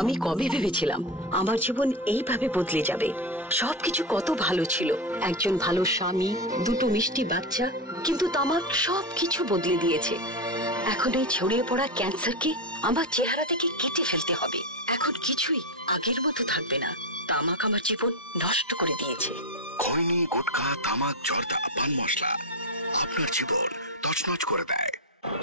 আমি কবে ভেবেছিলাম আমার জীবন এইভাবে বদলে যাবে। সবকিছু কত ভালো ছিল, একজন ভালো স্বামী, দুটো মিষ্টি বাচ্চা, কিন্তু তামাক সবকিছু বদলে দিয়েছে। এখন এই ছড়িয়ে পড়া ক্যান্সারকে আমার চেহারা থেকে কেটে ফেলতে হবে। এখন কিছুই আগের মতো থাকবে না। তামাক আমার জীবন নষ্ট করে দিয়েছে। খৈনি, গুটখা, তামাক, জর্দা, পান মশলা আপনার জীবন তছনছ করে দেয়।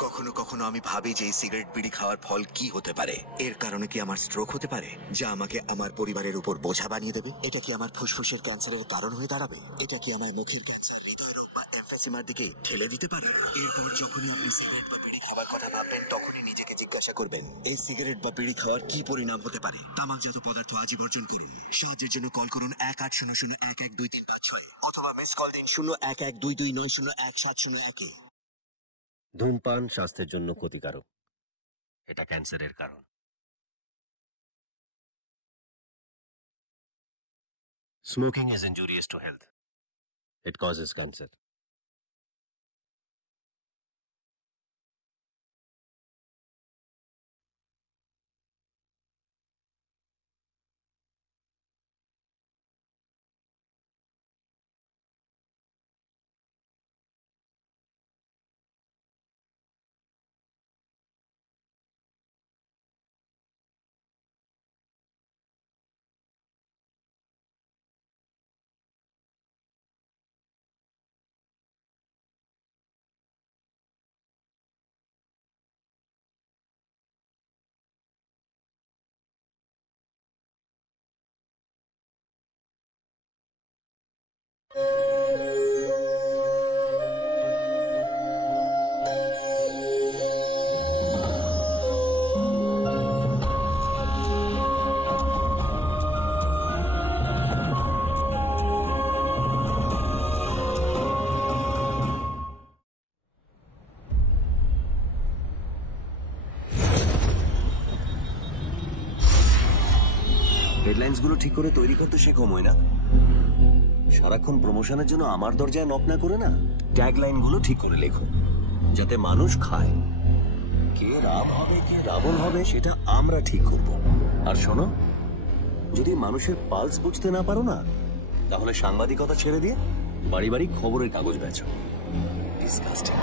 কখনো কখনো আমি ভাবি যে এই সিগারেট বিড়ি খাওয়ার ফল কি হতে পারে। এর কারণে কি আমার স্ট্রোক হতে পারে, যা আমাকে আমার পরিবারের উপর বোঝা বানিয়ে দেবে? এটা কি আমার ফুসফুসের ক্যান্সারের কারণ হয়ে দাঁড়াবে? এটা কি আমার মুখের ক্যান্সার, হৃদয় রোগ বা এমফিসেমার দিকে ঠেলে দিতে পারে? এরপর যখনই আপনি সিগারেট বা বিড়ি খাওয়ার কথা ভাববেন, তখনই নিজেকে জিজ্ঞাসা করবেন, এই সিগারেট বা বিড়ি খাওয়ার কি পরিণাম হতে পারে? তামাকজাত পদার্থ আজই বর্জন করুন। সাহায্যের জন্য কল করুন 1800-112356 অথবা মিস কল দিন 0112290170 ধূমপান স্বাস্থ্যের জন্য ক্ষতিকারক, এটা ক্যান্সারের কারণ। Smoking is injurious to health. It causes cancer. Headlines গুলো ঠিক করে তৈরি করতে শেখো ময়না। সারাক্ষণ প্রমোশনের জন্য আমার দরজায় নক না করে না, ট্যাগলাইন গুলো ঠিক করে লেখো, যাতে মানুষ খায়। কে রাম হবে কে রাবণ হবে সেটা আমরা ঠিক করব। আর শোনো, যদি মানুষের পালস বুঝতে না পারো না, তাহলে সাংবাদিকতা ছেড়ে দিয়ে বাড়ি বাড়ি খবরের কাগজ বেচো। ডিসকাস্টিং।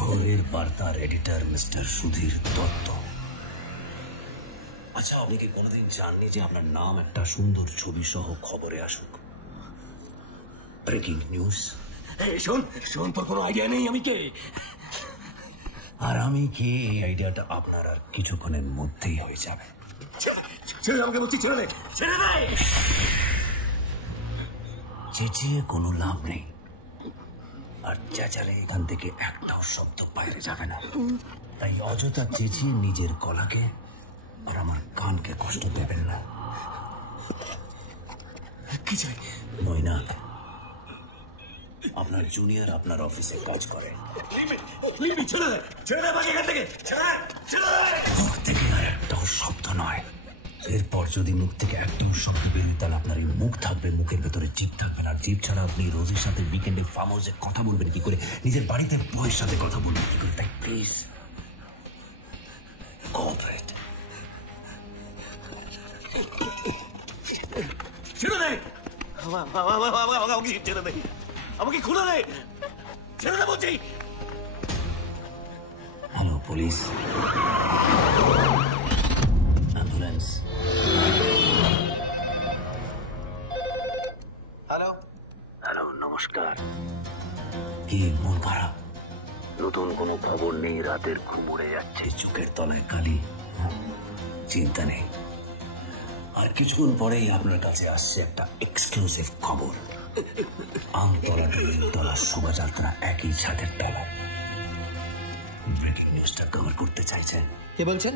ভোরের বার্তার এডিটর মিস্টার সুধীর দত্ত। আচ্ছা, আপনি কি কোনোদিন জাননি যে আপনার নাম একটা সুন্দর ছবি সহ খবরে আসুক? Breaking news. শোন শোন, তোর কোনো আইডিয়া নেই আমি কে, আর আমি কে এই আইডিয়াটা আপনার আর কিছুক্ষণের মধ্যেই হয়ে যাবে। ছেড়ে আমাকে বলছি, ছেড়ে দে, ছেড়ে দে। চেঁচিয়ে কোনো লাভ নেই, আর চেঁচালে এখান থেকে একটাও শব্দ বাইরে যাবে না। তাই অযথা চেঁচিয়ে নিজের গলাকে আর আমার কানকে কষ্ট দেবেন না। কি চাই? মৈনাক, আপনার জুনিয়র আপনার অফিসে কাজ করে। মুখ থেকে আর একটাও শব্দ নয়। এরপর যদি মুখ থেকে একদম শব্দ বেরোয়, তাহলে আপনার এই মুখ থাকবে, মুখের ভেতরে জিভ থাকবে না। জিভ ছাড়া আপনি রোজের সাথে উইকেন্ডে ফার্ম হাউসে কথা বলবেন কি করে, নিজের বাড়িতে বউয়ের সাথে কথা বলবেন কি করে? তাই প্লিজ কোঅপারেট। ছেড়ে দে আমাকে, ছেড়ে দে আমাকে, খুলে দে, ছেড়ে দে বলছি। Hello police, ambulance. Hello hello, নমস্কার। কি মন খারাপ? নতুন কোনো খবর নেই, রাতের ঘুম উড়ে যাচ্ছে, চোখের তলায় কালি। চিন্তা নেই, আর কিছুক্ষণ পরেই আপনার কাছে আসছে একটা এক্সক্লুসিভ খবর। আমতলা ডুলিমতলা শোভাযাত্রা একই ছাদের তলায়। ব্রেকিং নিউজটা কভার করতে চাইছেন? কে বলছেন?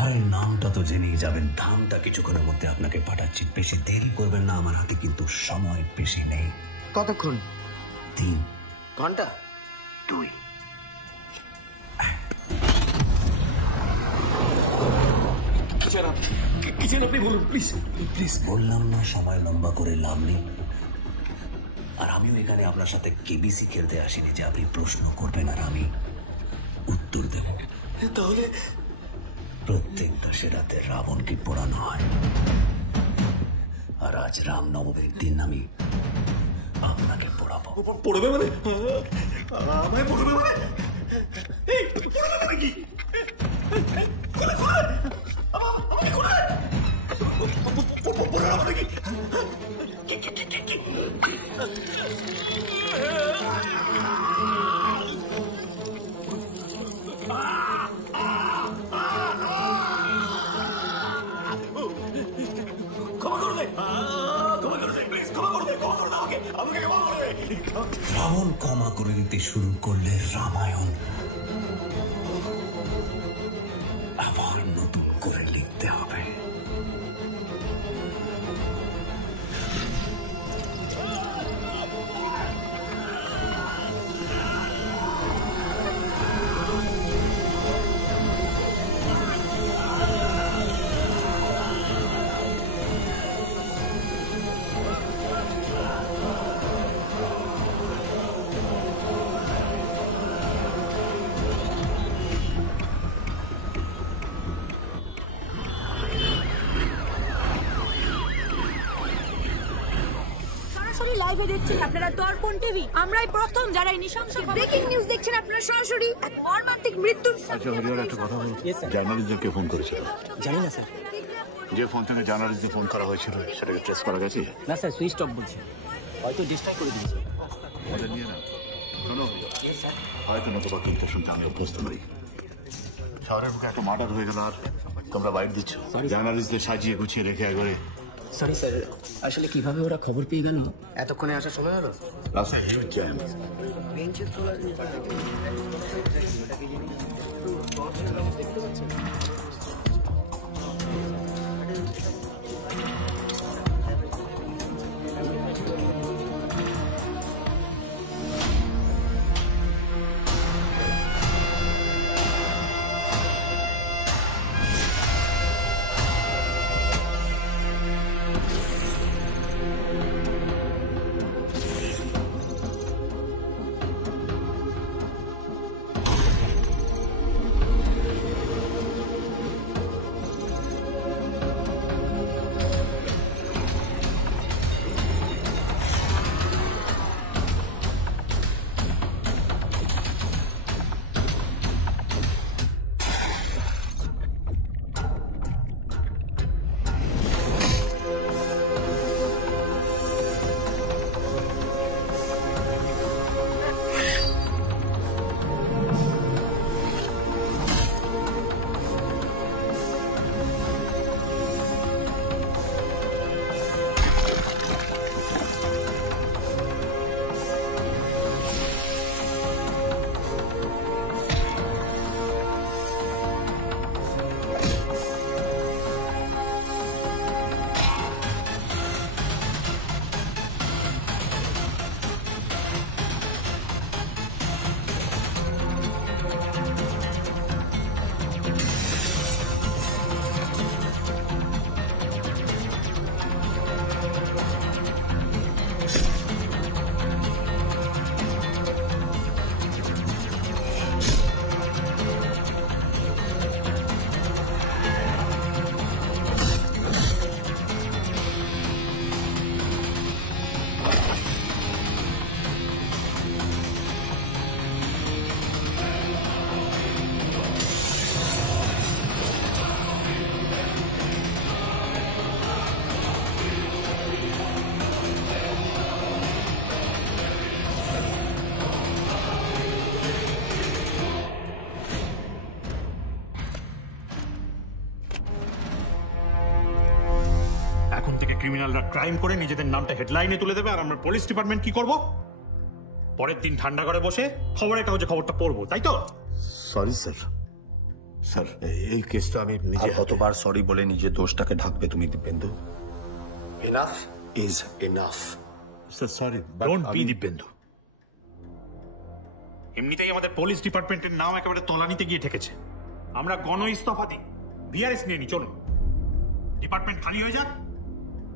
আরে নামটা তো জেনেই যাবেন। ধামটা কিছুক্ষণের মধ্যে আপনাকে পাঠাচ্ছি, বেশি দেরি করবেন না, আমার হাতে কিন্তু সময় বেশি নেই। কতক্ষণ? 3 ঘন্টা? 2 আপনি বলুন প্লিজ, প্লিজ। বললাম না সময় লম্বা করে লাভ নেই। আর আমিও এখানে আপনার সাথে কেবিসি খেলতে আসিনি যে আপনি প্রশ্ন করবেন আর আমি উত্তর দেব। তাহলে প্রত্যেক দশেরাতে রাবণকে পোড়ানো হয়, আর আজ রামনবমীর দিন আমি আপনাকে পোড়াবো। পড়বে মানে? আমায় পড়বে মানে? কি? রাবণ ক্ষমা করে দিতে শুরু করলে রামায়ণ আবার নতুন করে লিখতে হবে। লাইভে দেখছেন আপনারা দর্পণ টিভি। আমরাই প্রথম যারা এই নৃশংস ব্রেকিং নিউজ দেখছেন আপনারা সরাসরি। এক মর্মান্তিক মৃত্যুর। আচ্ছা হরিহর, একটা কথা বলুন, জার্নালিস্টদেরকে ফোন করেছিল? জানি না স্যার। যে ফোন থেকে জার্নালিস্টদের ফোন করা হয়েছিল সেটাকে ট্রেস করা গেছে? না স্যার, সুইচ অফ বলছে, হয়তো ডিস্টার্ব করে দিয়েছে। মজা নিয়ে না, শোনো হয়তো নতুবা কিন্তু শুনতে আমি অভ্যস্ত নই। শহরের বুকে একটা মার্ডার হয়ে গেল আর তোমরা বাইট দিচ্ছ। জার্নালিস্টদের সাজিয়ে গুছিয়ে রেখে একবারে। সরি স্যার, আসলে কিভাবে ওরা খবর পেয়ে গেল? এতক্ষণে আসার সময় হলো? রাস্তায় হিউজ জ্যাম। ক্রিমিনালরা ক্রাইম করে নিজেদের নামটা হেডলাইনে তুলে দেবে, আর আমরা পুলিশ ডিপার্টমেন্ট কি করব? পরের দিন ঠান্ডা করে বসে খবরের কাগজে খবরটা পড়বো, তাই তো? সরি স্যার, স্যার এই কেসটা আমি নিজে কতবার সরি বলে নিজের দোষটাকে ঢাকবে তুমি Dibyendu? Enough is enough. Sir sorry, don't be Dibyendu. এমনিতেই আমাদের পুলিশ ডিপার্টমেন্টের নাম একেবারে তলানিতে গিয়ে ঠেকেছে। আমরা গণ ইস্তফা দিই, বিআরএস নিয়ে নি, চলুন। ডিপার্টমেন্ট খালি হয়ে যাক,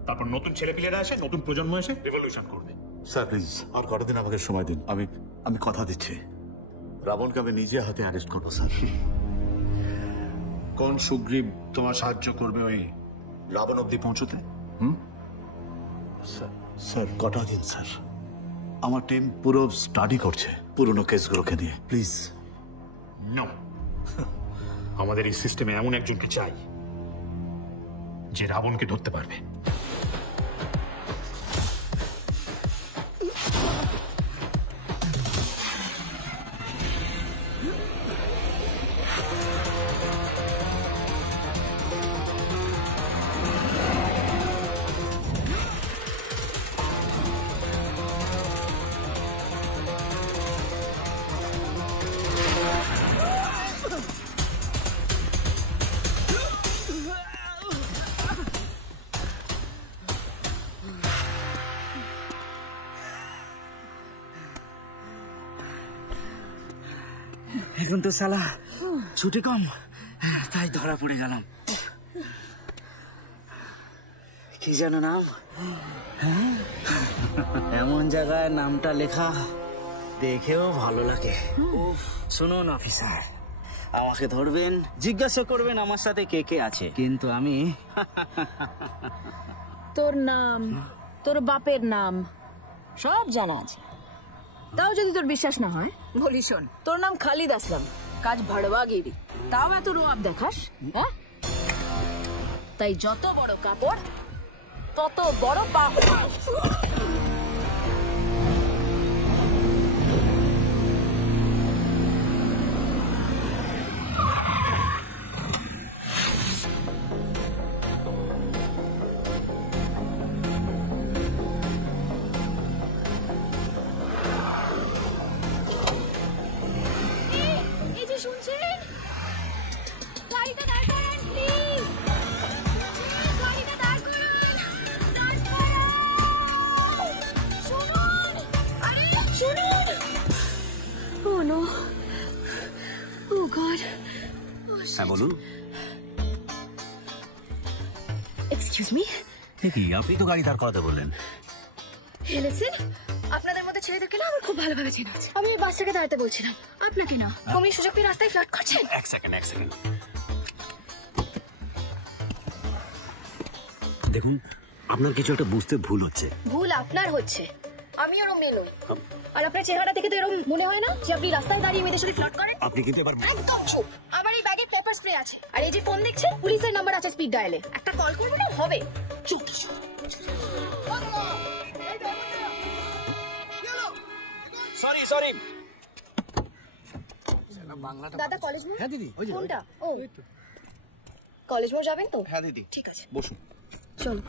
তারপর নতুন ছেলেপিলেরা আসে, নতুন প্রজন্ম এসে রেভলিউশন করবে। স্যার প্লিজ আর কটা দিন আমাকে সময় দিন। আমি কথা দিচ্ছি, রাবণকে আমি নিজে হাতে অ্যারেস্ট করবো স্যার। কোন সুগ্রীব তোমার সাহায্য করবে ওই রাবণ অব্দি পৌঁছতে? স্যার কটা দিন স্যার, আমার টিম পুরো স্টাডি করছে পুরনো কেসগুলোকে নিয়ে, প্লিজ। নো, আমাদের এই সিস্টেমে এমন একজনকে চাই যে রাবণকে ধরতে পারবে। এখন তো শালা ছুটি কম, তাই ধরা পড়ে গেলাম। কি যেন নাম? এমন জায়গায় নামটা লেখা দেখেও ভালো লাগে। শুনুন অফিসার, আমাকে ধরবেন, জিজ্ঞাসা করবেন আমার সাথে কে কে আছে, কিন্তু আমি তোর নাম, তোর বাপের নাম সব জানা আছে। তাও যদি তোর বিশ্বাস না হয় বলি শোন, তোর নাম খালিদ আসলাম, কাজ ভাড়বাগিরি, তাও এত রোয়াব দেখাস? হ্যাঁ, তাই যত বড় কাপড় তত বড় বাহু। হ্যাঁ বলুন। এক্সকিউজ মি, কি আপনি তো গাড়ি দাঁড় করাতে বললেন? লিসেন, আপনাদের মধ্যে ছেলেদেরকে না আমার খুব ভালোভাবে চেনা আছে। আমি এই বাসটাকে দাঁড়াতে বলছিলাম, আপনাকে না। অমনি সুযোগ পেয়ে রাস্তায় ফ্লার্ট করছেন। এক সেকেন্ড দেখুন, আপনার কিছু একটা বুঝতে ভুল হচ্ছে। ভুল আপনার হচ্ছে, আমি ওরম মেয়ে নই। আর আপনার চেহারা দেখে তো এরকম মনে হয় না যে আপনি রাস্তায় দাঁড়িয়ে মেয়েদের সাথে ফ্লার্ট করেন। আপনি কিন্তু এবার একদম চুপ। আমার এই ব্যাগে পেপার স্প্রে আছে, আর এই যে ফোন দেখছেন পুলিশের নাম্বার আছে স্পিড ডায়ালে। একটা কল করবে না হবে। চুপ। সরি। দাদা কলেজ মোড়? হ্যাঁ দিদি, কোনটা? ও কলেজ মোড় যাবেন তো? হ্যাঁ দিদি, ঠিক আছে, বসুন। চলো।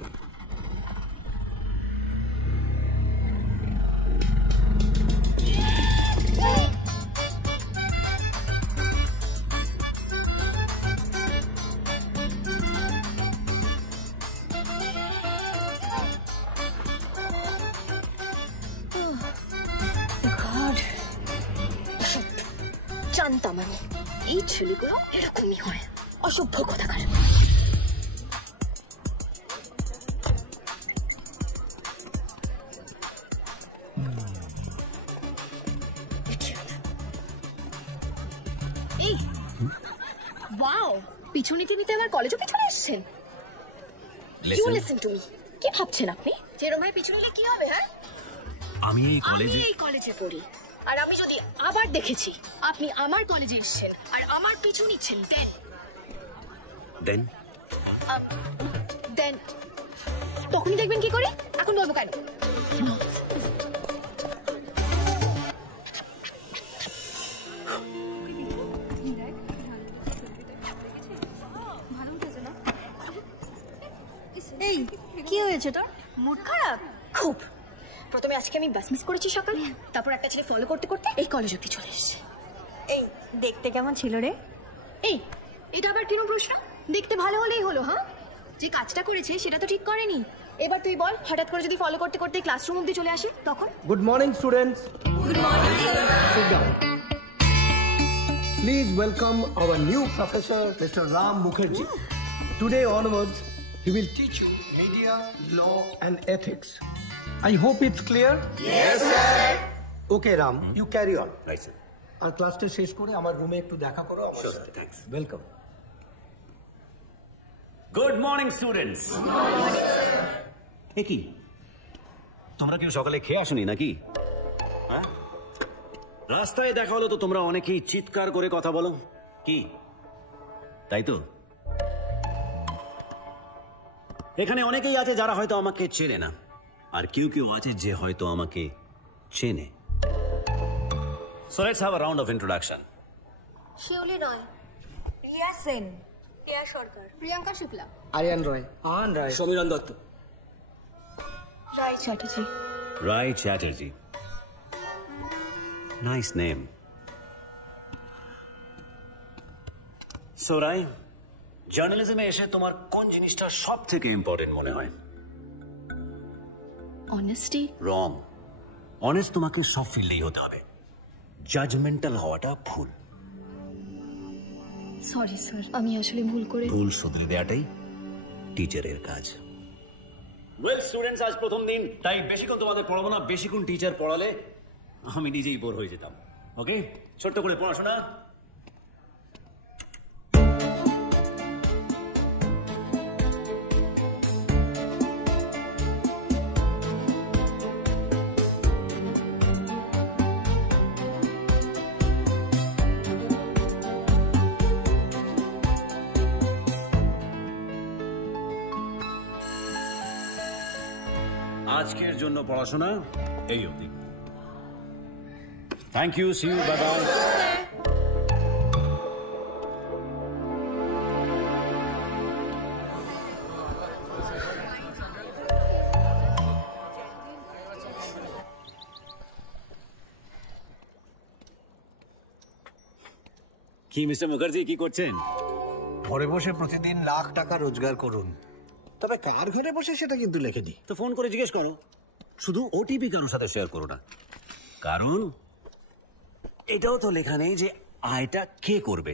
জানতাম আমি এই ছেলেগুলো এরকমই হয়, অসভ্য কথাকার। এই ওয়াও, পিছু নিতে নিতে আমার কলেজও পিছনে এসেছেন। You listen to me. কি ভাবছেন আপনি যেরকম ভাবে পিছু নিলে কি হবে? হ্যাঁ, আমি এই কলেজে পড়ি, আর আমি যদি আবার দেখেছি আপনি আমার কলেজে এসেছেন আর আমার পিছু নিচ্ছেন, দেন তখনই দেখবেন কি করে। এখন বলবো কেন? এই কি হয়েছে তোর? মুড খারাপ খুব। প্রথমে আজকে আমি বাস মিস করেছি সকালে, তারপর একটা ছেলে ফলো করতে করতে এই কলেজ অব্দি চলে এসেছে। এই দেখতে কেমন ছিল রে? এই এটা আবার কিরম প্রশ্ন? দেখতে ভালো হলেই হলো? হ্যাঁ, যে কাজটা করেছে সেটা তো ঠিক করেনি। এবার তুই বল, হঠাৎ করে যদি ফলো করতে করতে ক্লাসরুম অব্দি চলে আসি তখন? Good morning, students. Good morning. Sit down. Please welcome our new professor, Mr. Ram Mukherjee. Today onwards, he will teach you media, law, and ethics. I hope it's clear. Yes, sir. Okay, Ram, you carry on. Right, sir. আর ক্লাসটা শেষ করে আমার রুমে একটু দেখা করো আমার Sure, সাথে। thanks. Welcome. Good morning students. কি তোমরা কেউ সকালে খেয়ে আসোনি নাকি? হ্যাঁ, রাস্তায় দেখা হলো তো তোমরা অনেকেই চিৎকার করে কথা বলো, কি তাই তো? এখানে অনেকেই আছে যারা হয়তো আমাকে চেনে না, আর কেউ কেউ আছে যে হয়তো আমাকে চেনে। So let's have a round of introduction. Shiuli Roy, Riya Sen, Riya Sarkar, Priyanka Shukla, Aryan Roy, Ahan Roy, Samiran Dutta, Roy Chatterjee. Rai Chatterjee. Nice name. So Rai, জার্নালিজমে এসে তোমার কোন জিনিসটা সব থেকে ইম্পর্টেন্ট মনে হয়? অনেস্টি। রং। অনেস্ট তোমাকে সব ফিল্ডেই হতে হবে, জাজমেন্টাল হওয়াটা ভুল। সরি স্যার, আমি আসলে ভুল করে। ভুল শুধরে দেওয়াটাই টিচারের কাজ। ওয়েল স্টুডেন্টস, আজ প্রথম দিন, তাই বেশিক্ষণ তোমাদের পড়াবো না। বেশিক্ষণ টিচার পড়ালে আমি নিজেই বোর হয়ে যেতাম। ওকে, ছোট্ট করে পড়াশোনা। আজকের জন্য পড়াশোনা এই অবধি। Thank you, see you, bye bye. কি মিস্টার মুখার্জি, কি করছেন? ঘরে বসে প্রতিদিন লাখ টাকা রোজগার করুন, তবে কার ঘরে বসে সেটা কিন্তু লেখেনি। তো ফোন করে জিজ্ঞেস করো। শুধু ওটিপি কারোর সাথে শেয়ার করো না, কারণ এটাও তো লেখা নেই যে আয়টা কে করবে।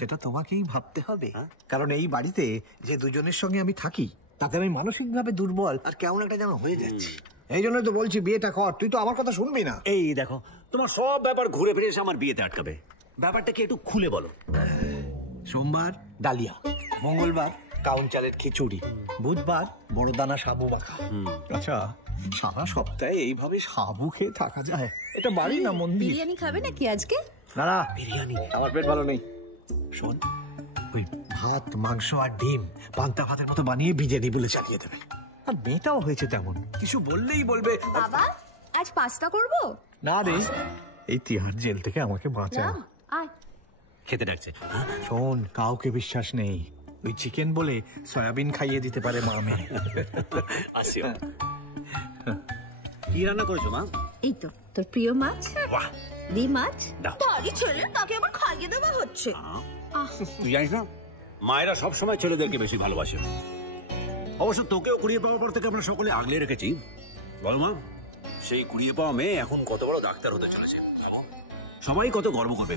সেটা তোমাকেই ভাবতে হবে, কারণ এই বাড়িতে যে দুজনের সঙ্গে আমি থাকি তাতে আমি মানসিকভাবে দুর্বল আর কেমন একটা যেন হয়ে যাচ্ছি। এই জন্য তো বলছি বিয়েটা কর। তুই তো আমার কথা শুনবি না। এই দেখো, তোমার সব ব্যাপার ঘুরে ফিরে এসে আমার বিয়েতে আটকাবে। ব্যাপারটাকে একটু খুলে বলো। সোমবার ডালিয়া, মঙ্গলবার কাউন চালের খিচুড়ি, বুধবার বড় দানা সাবু মাখা। আচ্ছা, সারা সপ্তাহে এইভাবে সাবু খেয়ে থাকা যায়? এটা বাড়ি না মন্দির? বিরিয়ানি খাবে নাকি আজকে? না না, বিরিয়ানি আমার পেট ভালো নেই। শোন, ওই ভাত মাংস আর ডিম পান্তা ভাতের মতো বানিয়ে বিরিয়ানি বলে চালিয়ে দেবে। আর মেয়েটাও হয়েছে তেমন, কিছু বললেই বলবে বাবা আজ পাস্তা করব। না রে, এই তিহার জেল থেকে আমাকে বাঁচা। আয়। খেতে ডাকছে। শোন, কাউকে বিশ্বাস নেই। ওই চিকেন বলে সয়াবিন খাইয়ে দিতে পারে মা মেয়ে। আসি। কি রান্না করেছো মা? এই তো তোর প্রিয় মাছ। বাহ, দি মাছ। দাও। বাড়ি ছেড়ে তাকে আবার খাইয়ে দেওয়া হচ্ছে। তুই জানিস না, মায়েরা সবসময় ছেলেদেরকে বেশি ভালোবাসে। অবশ্য তোকেও কুড়িয়ে পাওয়ার পর থেকে আমরা সকলে আগলে রেখেছি। বলো মা, সেই কুড়িয়ে পাওয়া মেয়ে এখন কত বড় ডাক্তার হতে চলেছে। সবাই কত গর্ব করবে,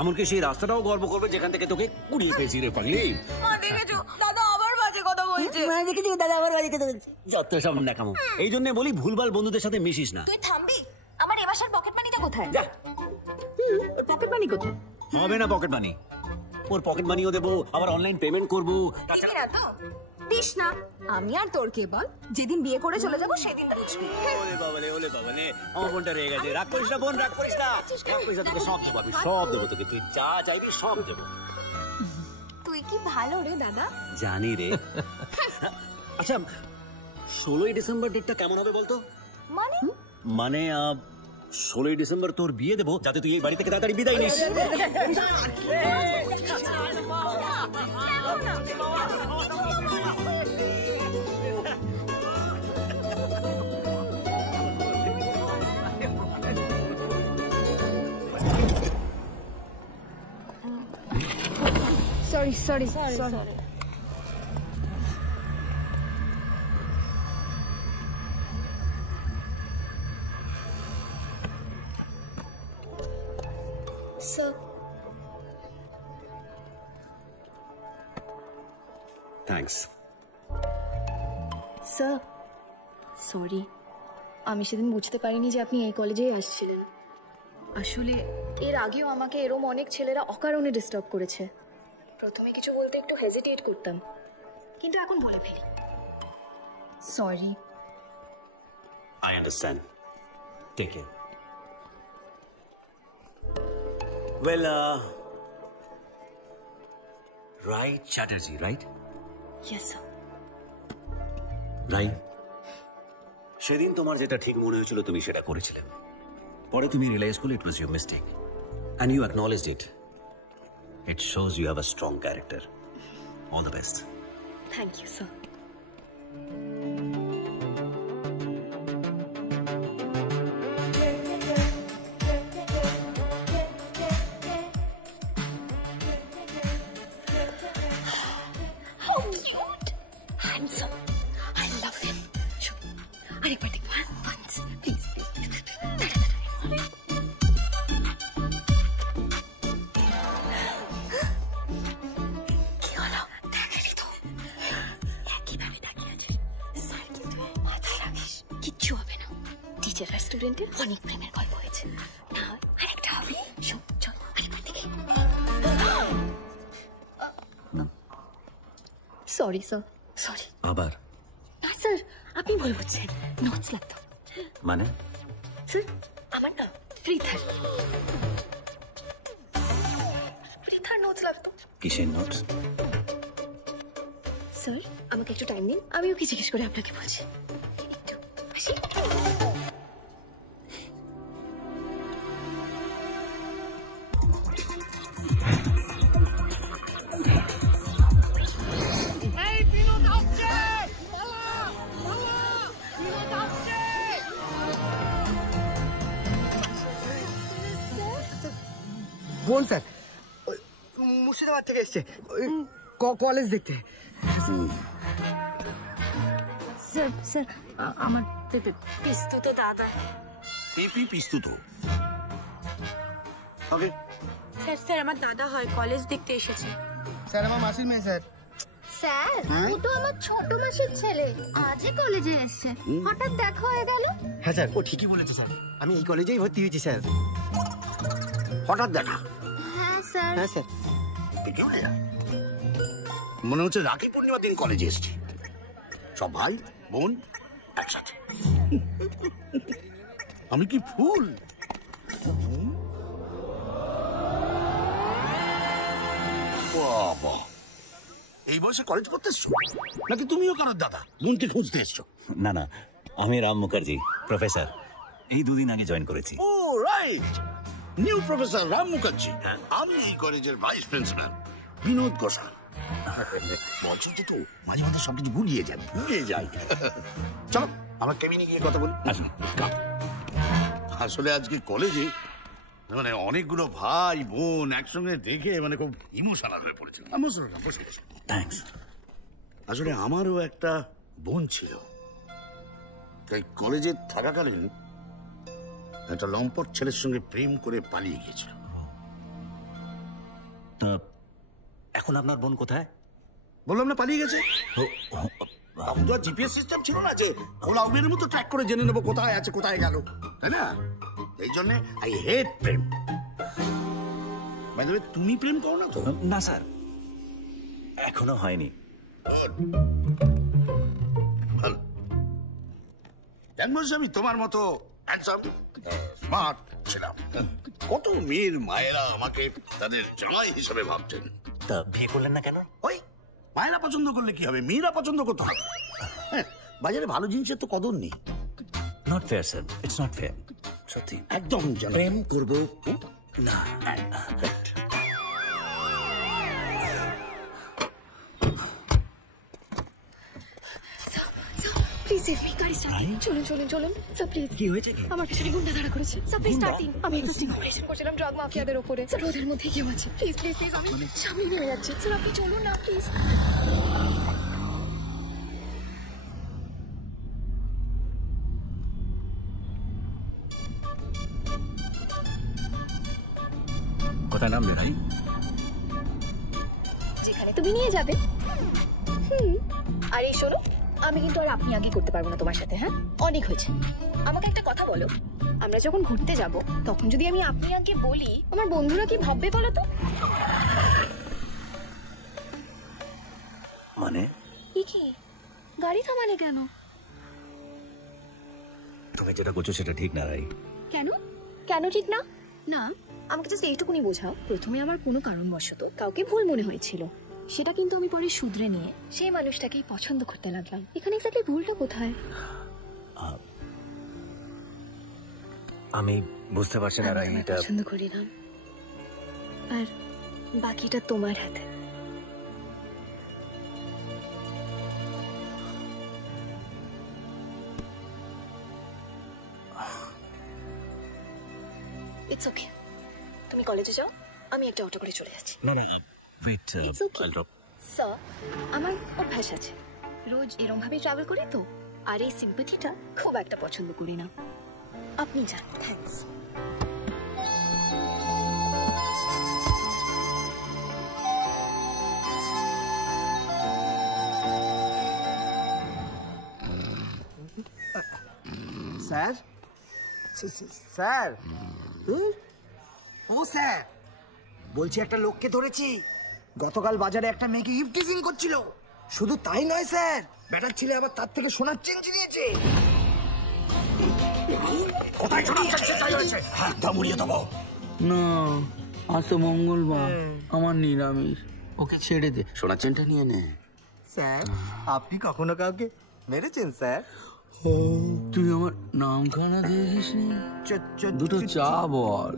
এমনকি সেই রাস্তাটাও গর্ব করবে যেখান থেকে তোকে কুড়িয়ে পেয়েছি রে পাগলি। দেখেছো দাদা আবার বাজে কথা বলছে। দেখেছি দাদা আবার বাড়িতে দেখেছি। যত সব দেখামো। এই জন্য বলি ভুলভাল বন্ধুদের সাথে মিশিস না। তুই থামবি? আমার এ বাসার পকেট মানিটা কোথায়? পকেট মানি কোথায়? হবে না পকেট মানি। ওর পকেট মানিও দেবো, আবার অনলাইন পেমেন্ট করবো। দিবি না তো? দিস না। আমি আর তোর কে বল, যেদিন বিয়ে করে চলে যাবো সেদিন বুঝবি। ওলে বাবালে, ওলে বাবালে, আমার বোনটা রেগে গেছে। রাগ করিস না বোন, রাগ করিস না। রাগ করিস না, তোকে সব দেবো, আমি সব দেবো তোকে। তুই যা চাইবি সব দেবো। তুই কি ভালো রে দাদা। জানি রে। আচ্ছা, 16ই ডিসেম্বর ডেটটা কেমন হবে বলতো? মানে? মানে 16ই ডিসেম্বর তোর বিয়ে দেবো, যাতে তুই এই বাড়ি থেকে তাড়াতাড়ি বিদায় নিস। Sorry sorry sorry. Sir thanks. Sir sorry, আমি সেদিন বুঝতে পারিনি যে আপনি এই কলেজেই আসছিলেন। আসলে এর আগেও আমাকে এরম অনেক ছেলেরা অকারণে ডিস্টার্ব করেছে। প্রথমে কিছু বলতে একটু হেজিটেট করতাম, কিন্তু এখন বলে ফেলি। Sorry. I understand. Take care. Well, right, Chatterjee, right? Yes sir. Right. সেদিন তোমার যেটা ঠিক মনে হয়েছিল তুমি সেটা করেছিলে। পরে তুমি রিয়েলাইজ করলে it was your mistake and you acknowledged it. It shows you have a strong character. All the best. Thank you sir. How cute! Handsome. I love him. আরেকবার দেখবো, হ্যাঁ? Once, please. কি হলো? দেখালি তো? একইভাবে তাকিয়ে আছিস। স্যার কিন্তু মাথায় রাখিস, কিচ্ছু হবে না। টিচার আর স্টুডেন্টের অনেক প্রেমের গল্প হয়েছে। না হয় আরেকটা হবে। শোন, চল আরেকবার দেখে। Sorry sir, sorry. আবার না স্যার, আপনি ভুল বুঝছেন। নোটস লাগতো। মানে? স্যার আমার না পৃথার নোটস লাগতো। কিসের নোটস? স্যার আমাকে একটু টাইম দিন, আমিও কি জিজ্ঞেস করে আপনাকে বলছি। একটু আসি। বোন স্যার, মুর্শিদাবাদ থেকে এসছে কলেজ দেখতে। স্যার স্যার আমার পিস্তুত দাদা। পিস্তুত? ওকে স্যার স্যার আমার দাদা হয়, কলেজ দেখতে এসেছে। স্যার আমার মাসির মেয়ে স্যার। স্যার ও তো আমার ছোট মাসির ছেলে, আজই কলেজে এসছে, হঠাৎ দেখা হয়ে গেল। হ্যাঁ স্যার, ও ঠিকই বলেছে স্যার, আমি এই কলেজেই ভর্তি হয়েছি স্যার। হঠাৎ দেখা? হ্যাঁ স্যার। হ্যাঁ স্যার। মনে হচ্ছে রাখি পূর্ণিমার দিন কলেজে এসছি, সব ভাই বোন একসাথে। আমি কি ফুল? বাবা, এই বয়সে কলেজ করতে এসছো নাকি তুমিও কারোর দাদা বোনকে খুঁজতে এসছো? না না, আমি রাম মুখার্জি, প্রফেসর। এই দুদিন আগে জয়েন করেছি। Oh right, new professor Ram Mukherjee. আমি এই কলেজের ভাইস প্রিন্সিপাল বিনোদ ঘোষাল। বলছো তো মাঝে মাঝে সবকিছু ভুলিয়ে যাই। চলো আমরা কেবিনে গিয়ে কথা বলি। আসলে আজকে কলেজে মানে অনেকগুলো ভাই বোন একসঙ্গে দেখে মানে খুব ইমোশনাল হয়ে পড়েছে। থ্যাঙ্কস। আসলে আমারও একটা বোন ছিল, তাই কলেজে থাকাকালীন একটা লম্পট ছেলের সঙ্গে প্রেম করে পালিয়ে গিয়েছিল। এখন আপনার বোন কোথায়? বললাম না পালিয়ে গেছে। তখন তো আর জিপিএস সিস্টেম ছিল না যে খোলা উবের মতো ট্র্যাক করে জেনে নেবো কোথায় আছে কোথায় গেল, তাই না? এই জন্য আই হেট প্রেম। বাই দ্য ওয়ে, তুমি প্রেম করো না তো? না স্যার, এখনো হয়নি। ভালো, আমি তোমার মতো হ্যান্ডসাম স্মার্ট ছিলাম। কত মেয়ের মায়েরা আমাকে তাদের জামাই হিসেবে ভাবতেন। তা বিয়ে করলেন না কেন? ওই মায়েরা পছন্দ করলে কি হবে, মেয়েরা পছন্দ করতে হবে। বাজারে ভালো জিনিসের তো কদর নেই। Not fair sir, it's not fair. সত্যি একদম প্রেম করবো না। প্লিজ সেভ মি, গাড়ি স্টার্ট। চলুন চলুন চলুন স্যার, প্লিজ। কি হয়েছে? আমার পিছনে গুন্ডা দাঁড়া করেছে স্যার, প্লিজ স্টার্টিং। আমি একটু সিমুলেশন করছিলাম ড্রাগ মাফিয়াদের উপরে স্যার, ওদের মধ্যে কেউ আছে। প্লিজ প্লিজ প্লিজ, আমি সামনে নিয়ে যাচ্ছি স্যার, আপনি চলুন না প্লিজ। কোথায় নামলে ভাই? যেখানে তুমি নিয়ে যাবে। আর এই শোনো, আমি কিন্তু আর আপনি আগে করতে পারবো না তোমার সাথে। হ্যাঁ, অনেক হয়েছে। আমাকে একটা কথা বলো, আমরা যখন ঘুরতে যাব তখন যদি আমি আপনি আগে বলি, আমার বন্ধুরা কি ভাববে বলো তো? মানে কি গাড়ি থামালে কেন? তুমি যেটা করছো সেটা ঠিক না রাই। কেন কেন ঠিক না? না, আমাকে জাস্ট এইটুকুনি বোঝাও। প্রথমে আমার কোনো কারণবশত কাউকে ভুল মনে হয়েছিল, সেটা কিন্তু আমি পরে শুধরে নিয়ে সেই মানুষটাকেই পছন্দ করতে লাগলাম। এখানে এক্স্যাক্টলি ভুলটা কোথায়? আমি বুঝতে পারছি না রাই, এটা পছন্দ করি না, আর বাকিটা তোমার হাতে। ইটস ওকে, তুমি কলেজে যাও, আমি একটা অটো করে চলে যাচ্ছি। না না ওয়েট, স্যার, আমার অভ্যাস আছে, রোজ এরম ভাবে ট্রাভেল করি তো, আর এই সিম্পাথিটা খুব একটা পছন্দ করি না। আপনি যান, থ্যাঙ্কস। স্যার স্যার, ও স্যার বলছি, একটা লোককে ধরেছি। গতকাল বাজারে একটা মেয়েকে ইভটিজিং করছিল। শুধু তাই নয় স্যার, ব্যাটার ছেলে আবার তার থেকে সোনার চেন চিনিয়েছে। কোথায় হাতটা মুড়িয়ে দেবো। না, আজ তো মঙ্গলবার, আমার নিরামিষ, ওকে ছেড়ে দে, সোনার চেনটা নিয়ে নে। স্যার, আপনি কখনো কাউকে মেরেছেন স্যার? তুই আমার নামখানা দিয়েছিস? দুটো চা বল।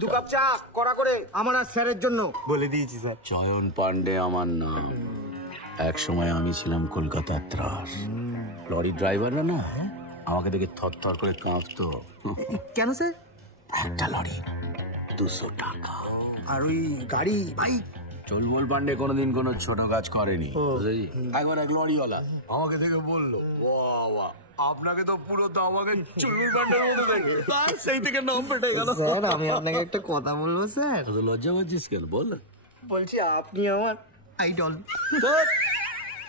দু কাপ চা কড়া করে আমার আর স্যারের জন্য বলে দিয়েছি স্যার। চয়ন পান্ডে আমার নাম। এক সময় আমি ছিলাম কলকাতার ত্রাস। লরি ড্রাইভাররা না আমাকে দেখে থরথর করে কাঁপতো। কেন স্যার? একটা লরি 200 টাকা। আর ওই গাড়ি বাইক। চলবল পান্ডে কোনোদিন কোনো ছোট কাজ করেনি। একবার এক লরিওয়ালা আমাকে দেখে বললো, বাবা আপনাকে তো পুরো তো আমাকে চুলবুল পান্ডের মতো দেখে। সেই থেকে নাম পেটে গেল। স্যার, আমি আপনাকে একটা কথা বলবো স্যার। তো লজ্জা পাচ্ছিস কেন, বল। বলছি, আপনি আমার আইডল।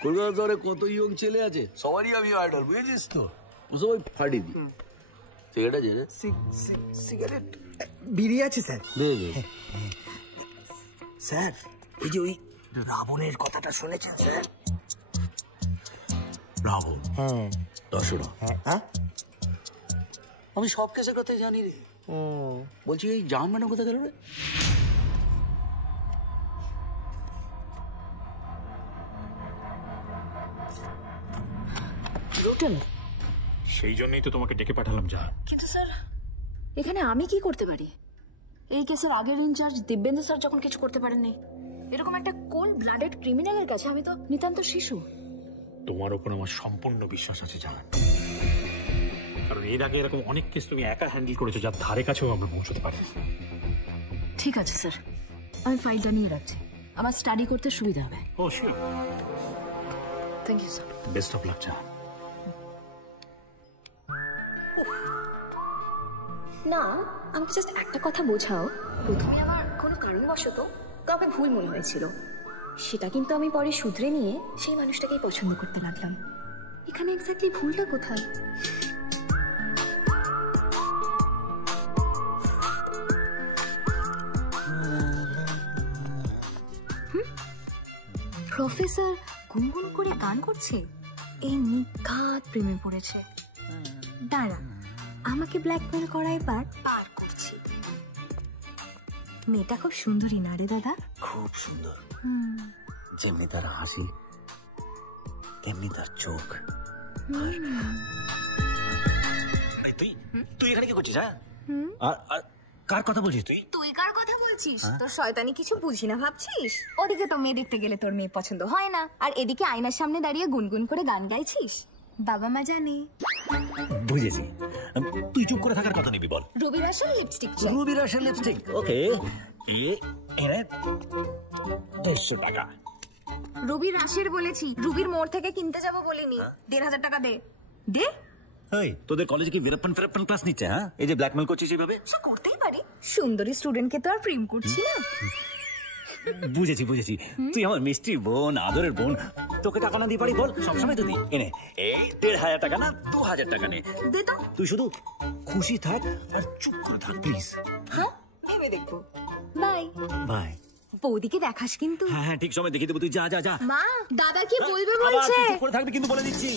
কলকাতা শহরে কত ইয়ং ছেলে আছে, সবারই আমি আইডল, বুঝেছিস তো? সবাই ফাটি দি। সিগারেট আছে? সিগারেট বিড়ি আছে স্যার। দে দে। স্যার, এই যে ওই রাবণের কথাটা শুনেছেন স্যার? রাবণ? হ্যাঁ। দশরা? হ্যাঁ, আমি সব কেসের কথাই জানি রে। বলছি, এই জাহান ম্যাডাম কোথায় গেল রে? সেই জন্যই তো তোমাকে ডেকে পাঠালাম। যা। কিন্তু স্যার, এখানে আমি কি করতে পারি? এই কেসের আগের ইনচার্জ দিব্যেন্দু স্যার যখন কিছু করতে পারেননি, এরকম একটা কোল্ড ব্লাডেড ক্রিমিনালের কাছে আমি তো নিতান্ত শিশু। তোমার উপর আমার সম্পূর্ণ বিশ্বাস আছে জানান, কারণ এর আগে এরকম অনেক কেস তুমি একা হ্যান্ডেল করেছো, যার ধারে কাছেও আমরা পৌঁছতে পারি। ঠিক আছে স্যার, আমি ফাইলটা নিয়ে রাখছি, আমার স্টাডি করতে সুবিধা হবে। Oh sure. Thank you sir. Best of luck Jahan. না, আমাকে জাস্ট একটা কথা বোঝাও। প্রথমে আমার কোনো কারণবশত কাউকে ভুল মনে হয়েছিল, সেটা কিন্তু আমি পরে শুধরে নিয়ে সেই মানুষটাকেই পছন্দ করতে লাগলাম। এখানে এক্স্যাক্টলি ভুলটা কোথায়? প্রফেসর গুনগুন করে গান করছে, এই নিঘাত প্রেমে পড়েছে। দাঁড়া, আমাকে ব্ল্যাকমেল করা এবার পার করছি। মেয়েটা খুব সুন্দরী না রে দাদা? খুব সুন্দর। যেমনি তার হাসি, তেমনি তার চোখ। তুই তুই এখানে কি করছিস? হ্যাঁ, আর কার কথা বলছিস তুই? তুই কার কথা বলছিস? তোর শয়তানি কিছু বুঝি না ভাবছিস? ওদিকে তো মেয়ে দেখতে গেলে তোর মেয়ে পছন্দ হয় না, আর এদিকে আয়নার সামনে দাঁড়িয়ে গুনগুন করে গান গাইছিস। বাবা মা জানে। বুঝেছি, তুই চুপ করে থাকার কথা নিবি বল। রবি রাসের লিপস্টিক। রুবি রাসের লিপস্টিক, ওকে। এনে 150 টাকা। রবি রাসের বলেছি, রুবির মোড় থেকে কিনতে যাব বলিনি। 1500 টাকা দে। দে। এই তোদের কলেজে কি ভেরাপ্পান ক্লাস নিচ্ছে? হ্যাঁ, এই যে ব্ল্যাকমেল করছিস এইভাবে? সে করতেই পারি, সুন্দরী স্টুডেন্টকে তো আর প্রেম করছি না। বুঝেছি বুঝেছি, তুই আমার মিষ্টি বোন, আদরের বোন, তোকে টাকা না দিয়ে পারি বল? সবসময় তো দিই। এনে এই 1500 টাকা না 2000 টাকা নে। দে তো। তুই শুধু খুশি থাক আর চুপ করে থাক প্লিজ। হ্যাঁ, ভেবে দেখবো। Bye bye. বৌদিকে দেখাস কিন্তু। হ্যাঁ হ্যাঁ, ঠিক সময় দেখিয়ে দেবো, তুই যা যা যা। মা, দাদা কি বলবে আবার বলছে? তুই চুপ করে থাকবি কিন্তু, বলে দিচ্ছি।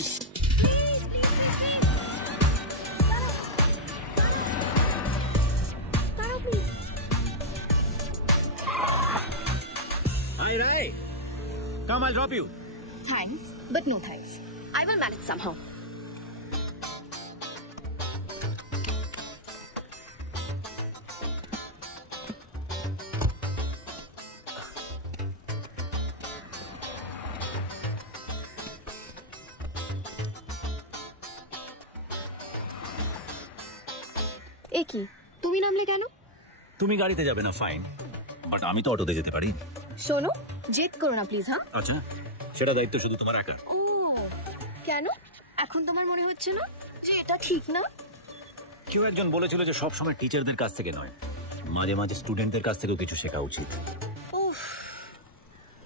Hi, Ray. Come, I'll drop you. Thanks, but no thanks. I will manage somehow. এ কি, তুমি নামলে কেন? তুমি গাড়িতে যাবে না, ফাইন, বাট আমি তো অটোতে যেতে পারি। শোনো, জেদ করো না প্লিজ। হ্যাঁ, আচ্ছা, সেটা দায়িত্ব শুধু তোমার একা। কেন এখন তোমার মনে হচ্ছে না যে এটা ঠিক না? কেউ একজন বলেছিল যে সব সময় টিচারদের কাছ থেকে নয়, মাঝে মাঝে স্টুডেন্টদের কাছ থেকেও কিছু শেখা উচিত। উফ,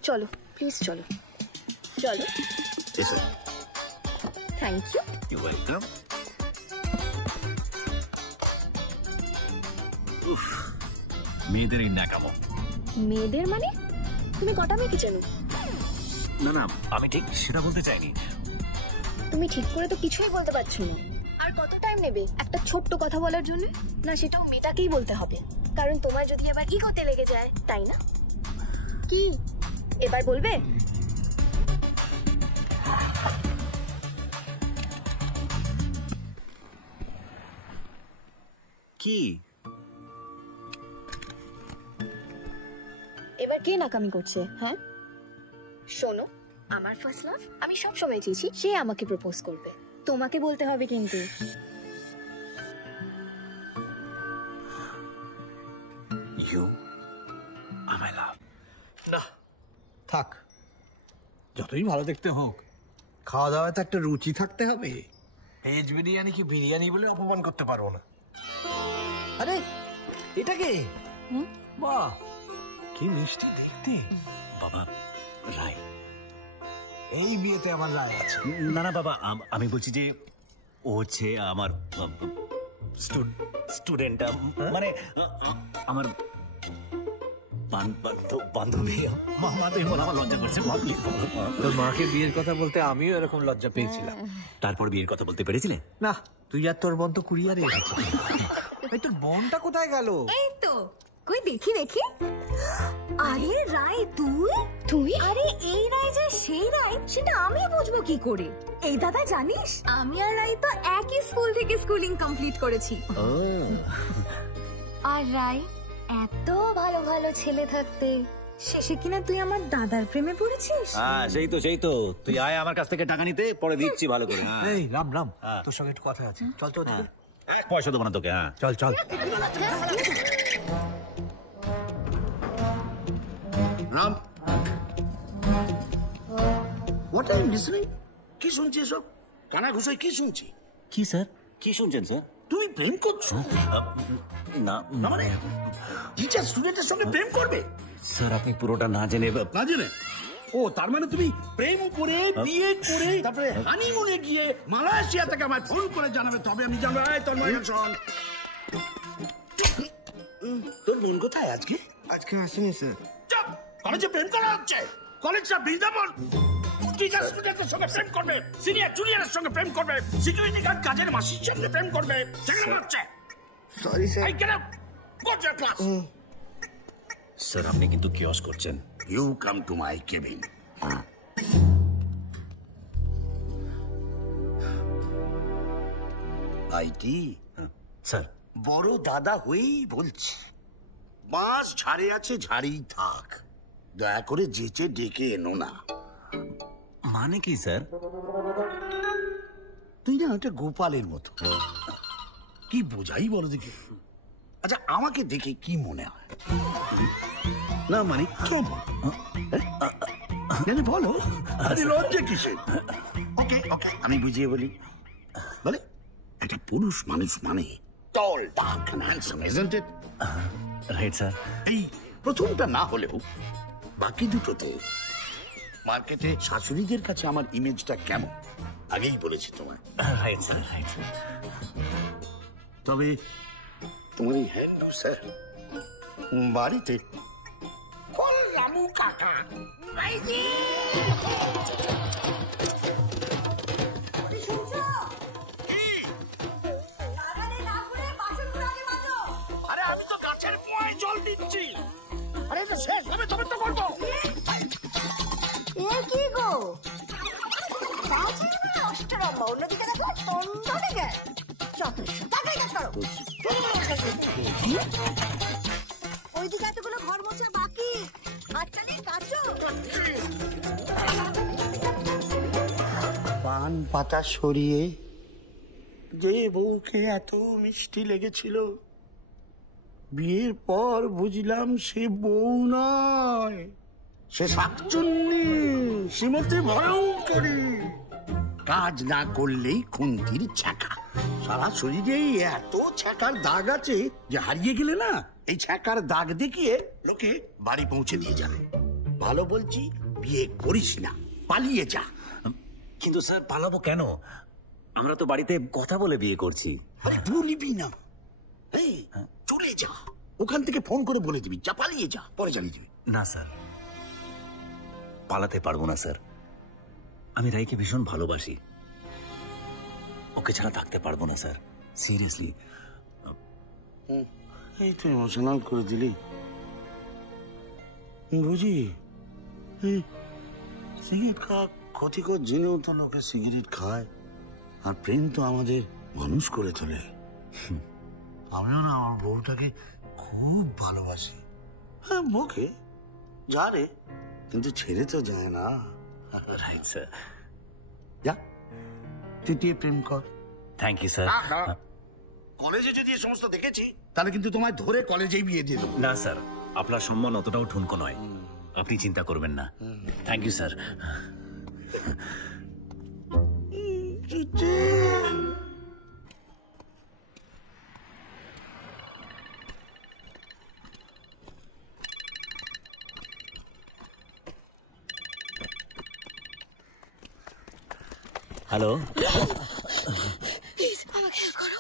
চলো প্লিজ, চলো চলো। Thank you. You welcome. মেয়েদের এই ন্যাকামো। মেয়েদের মানে? তুমি কটা মেয়েকে চেনো? না না, আমি ঠিক সেটা বলতে চাইনি। তুমি ঠিক করে তো কিছুই বলতে পারছো না। আর কত টাইম নেবে একটা ছোট্ট কথা বলার জন্য? না, সেটাও মেয়েটাকেই বলতে হবে, কারণ তোমার যদি আবার ইগোতে লেগে যায়, তাই না? কি এবার বলবে? কি এবার কে নাকামি করছে? হ্যাঁ, শোনো, আমার ফার্স্ট লাভ আমি সব সময় চেয়েছি সে আমাকে প্রপোজ করবে। তোমাকে বলতে হবে কিন্তু। ইউ আমার লাভ। না থাক, যতই ভালো দেখতে হোক, খাওয়া দাওয়ায় তো একটা রুচি থাকতে হবে। ভেজ বিরিয়ানি কি বিরিয়ানি বলে অপমান করতে পারবো না। আরে এটা কে? বাহ, কি মিষ্টি দেখতে। বাবা, রায়। এই বিয়েতে আমার রায় আছে। না না বাবা, আমি বলছি যে ও হচ্ছে আমার স্টুডেন্ট, মানে আমার বান্ধবী। মামা তো এমন আমার লজ্জা করছে। তোর মাকে বিয়ের কথা বলতে আমিও এরকম লজ্জা পেয়েছিলাম। তারপর বিয়ের কথা বলতে পেরেছিলে? না, তুই আর তোর বোন তো কুরিয়ারে আছে। এই তোর বোনটা কোথায় গেল? এই তো, কই দেখি দেখি। আরে রায়, তুই? আরে এই রায় যে সেই রায়, সেটা আমি বুঝবো কি করে? এই দাদা জানিস, আমি আর রায় তো একই স্কুল থেকে স্কুলিং কমপ্লিট করেছি। আর রায়, এত ভালো ভালো ছেলে থাকতে শেষে কিনা তুই আমার দাদার প্রেমে পড়েছিস? হ্যাঁ, সেই তো। তুই আয় আমার কাছ থেকে টাকা নিতে, পরে দিচ্ছি ভালো করে। এই রাম রাম, তোর সঙ্গে একটু কথা আছে, চল চল। পয়সা দেবো না তোকে। হ্যাঁ চল চল। Ram, what are you listening? কি শুনছি এসব? কানা ঘুষোয় কি শুনছি? কি স্যার, কি শুনছেন স্যার? তুমি প্রেম করছো? না না মানে টিচার স্টুডেন্টের সঙ্গে প্রেম করবে? স্যার, আপনি পুরোটা না জেনে। না জেনে? ও, তার মানে তুমি প্রেম করে বিয়ে করে তারপরে হানিমুনে গিয়ে মালয়েশিয়া থেকে আমায় ফোন করে জানাবে, তবে আমি জানবো তোর মায়ের শোন। তোর বোন কোথায় আজকে? আজকে আসেনি স্যার। চাপ! কলেজে প্রেম করা হচ্ছে? কলেজটা বৃন্দাবন। টিচার স্টুডেন্টের সঙ্গে প্রেম করবে, সিনিয়র জুনিয়রের সঙ্গে প্রেম করবে, সিকিউরিটি গার্ড কাজের মাসির সঙ্গে প্রেম করবে, সেখানে হচ্ছে। Sorry sir. I get up, go to class. Sir, আপনি কিন্তু কিয়স করছেন। You come to my cabin. IT sir, বড় দাদা হয়েই বলছি, বাস ঝাড়ে আছে, ঝাড়েই থাক। দয়া করে যেচে ডেকে এনো না। মানে কি স্যার? তুই না একটা গোপালের মতো, কি বোঝাই বলো দেখি। আচ্ছা আমাকে দেখে কি মনে হয়? না মানে কেমন? বলো, আরে লজ্জা কিসে? ওকে ওকে, আমি বুঝিয়ে বলি। বলে একটা পুরুষ মানুষ মানে tall, dark and handsome, isn't it? Right sir. এই প্রথমটা না হলেও বাকি দুটো তো। মার্কেটে শাশুড়িদের কাছে আমার ইমেজটা কেমন আগেই বলেছি তোমায়। Right sir, right sir. তবে তোমার এই হ্যান্ডু স্যার বাড়িতে রামু কাকা আরে আমি তো গাছের পোয়ায় জল দিচ্ছি। আরে এটা শেষ হবে তবে তো করবো। এ কি গো, অন্যদিকে দেখো, অন্যদিকে ওইদিকে এতগুলো ঘর মোছা বাকি। আচ্ছা নেই কাচো। পান পাতা সরিয়ে যে বউকে এত মিষ্টি লেগেছিল, বিয়ের পর বুঝলাম সে বউ নয়, সে শাকচুন্নি, শ্রীমতী ভয়ঙ্করী। কাজ না করলেই খুন্তির ছ্যাঁকা। সারা শরীরে এত ছ্যাঁকার দাগ আছে যে হারিয়ে গেলে না এই ছ্যাঁকার দাগ দেখিয়ে লোকে বাড়ি পৌঁছে দিয়ে যাবে। ভালো বলছি, বিয়ে করিস না, পালিয়ে যা। কিন্তু স্যার পালাবো কেন? আমরা তো বাড়িতে কথা বলে বিয়ে করছি। আরে বলিবি না, এই চলে যা। ওখান থেকে ফোন করে বলে দিবি যা, পালিয়ে যা, পরে জানিয়ে দিবি। না স্যার, পালাতে পারবো না স্যার। আমি রাইকে ভীষণ ভালোবাসি, ওকে ছাড়া থাকতে পারবো না স্যার, সিরিয়াসলি। এই তো ইমোশনাল করে দিলি। বুঝি সিগারেট খাওয়া ক্ষতিকর জেনেও তো লোকে সিগারেট খায়। আর প্রেম তো আমাদের মানুষ করে তোলে। আমিও না আমার বউটাকে খুব ভালোবাসি। হ্যাঁ বকে যা রে, কিন্তু ছেড়ে তো যায় না। Right sir. যা তুই প্রেম কর। Thank you sir. কলেজে যদি এই সমস্ত দেখেছি তাহলে কিন্তু তোমায় ধরে কলেজেই বিয়ে দিয়ে দেবো। না স্যার, আপনার সম্মান অতটাও ঠুনকো নয়, আপনি চিন্তা করবেন না। Thank you sir. Hello, please আমাকে হেল্প করো।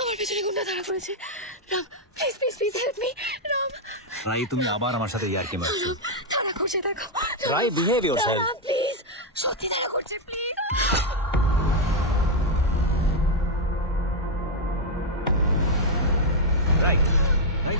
আমার পেছনে গুন্ডা ধরা পড়েছে। Ram please please please help me. Ram, Rai তুমি আবার আমার সাথে ইয়ার্কি মারছো। তারা করছে দেখো। Rai behave yourself. Ram please, সত্যি তারা করছে please. Rai Rai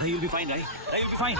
Rai, you'll be fine, Rai. Rai, you'll be fine.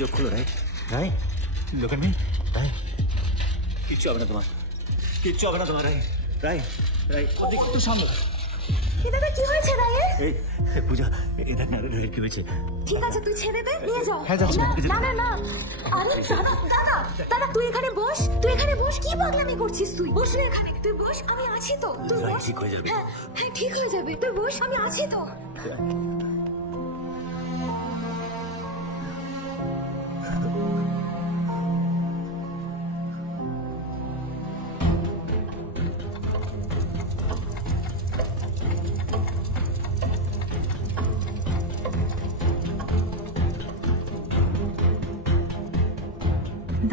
চোখ খুলো রাই। রাই লোক এট মি। রাই কিচ্ছু হবে না তোমার, কিচ্ছু হবে না তোমার। রাই রাই রাই ওদিক একটু সামনে। দাদা কি হয়েছে রায়ের? এই পূজা, এই দেখ না কি হয়েছে। ঠিক আছে তুই ছেড়ে দে, নিয়ে যাও। হ্যাঁ, যাচ্ছি। না না না, আরে দাদা দাদা দাদা তুই এখানে বস, তুই এখানে বস। কি পাগলামি করছিস তুই? বস না এখানে, তুই বস, আমি আছি তো। তুই বস, ঠিক হয়ে যাবে। হ্যাঁ হ্যাঁ ঠিক হয়ে যাবে, তুই বস, আমি আছি তো।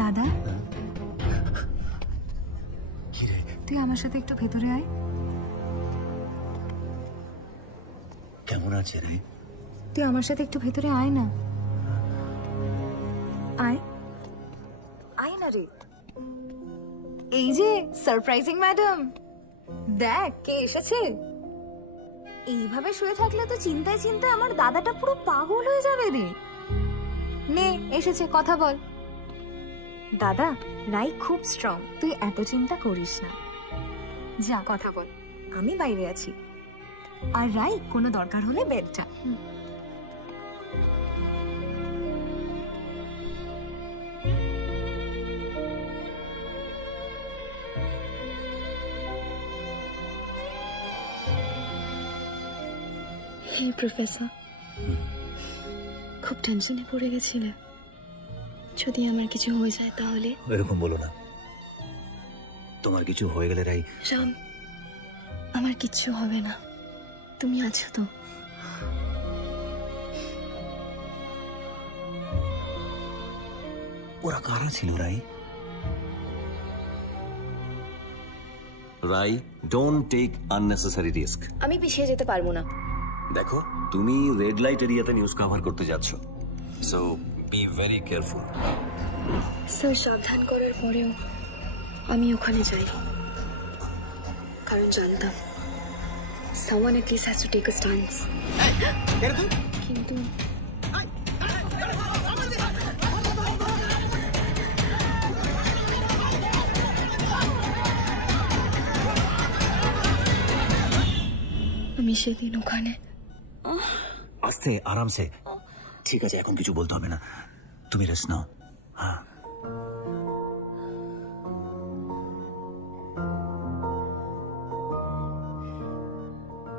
দাদা তুই আমার সাথে একটু ভেতরে আয়। কেমন আছে রে? তুই আমার সাথে একটু ভেতরে আয় না, আয় আয় না রে। এই যে সারপ্রাইজিং ম্যাডাম, দেখ কে এসেছে। এইভাবে শুয়ে থাকলে তো চিন্তায় চিন্তায় আমার দাদাটা পুরো পাগল হয়ে যাবে রে। নে এসেছে, কথা বল। দাদা রাই খুব স্ট্রং, তুই এত চিন্তা করিস না। যা কথা বল, আমি বাইরে আছি। আর রাই কোনো দরকার হলে বেডটা। হে প্রফেসর, খুব টেনশনে পড়ে গেছিলে। যদি আমার কিছু হয়ে যায় তাহলে? এরকম বলো না, তোমার কিছু হয়ে গেলে রাই। রাম, আমার কিচ্ছু হবে না, তুমি আছো তো। ওরা কারা ছিল রাই? রাই, ডোন্ট টেক আননেসেসারি রিস্ক। আমি পিছিয়ে যেতে পারবো না। দেখো, তুমি রেড লাইট এরিয়াতে নিউজ কভার করতে যাচ্ছ, so be very careful. Sir সাবধান করার পরেও আমি ওখানে যাই, কারণ জানতাম someone at least has to take a stance. কিন্তু আমি সেদিন ওখানে। আস্তে আরামসে, ঠিক আছে, এখন কিছু বলতে হবে না, তুমি রেস্ট নাও। হ্যাঁ,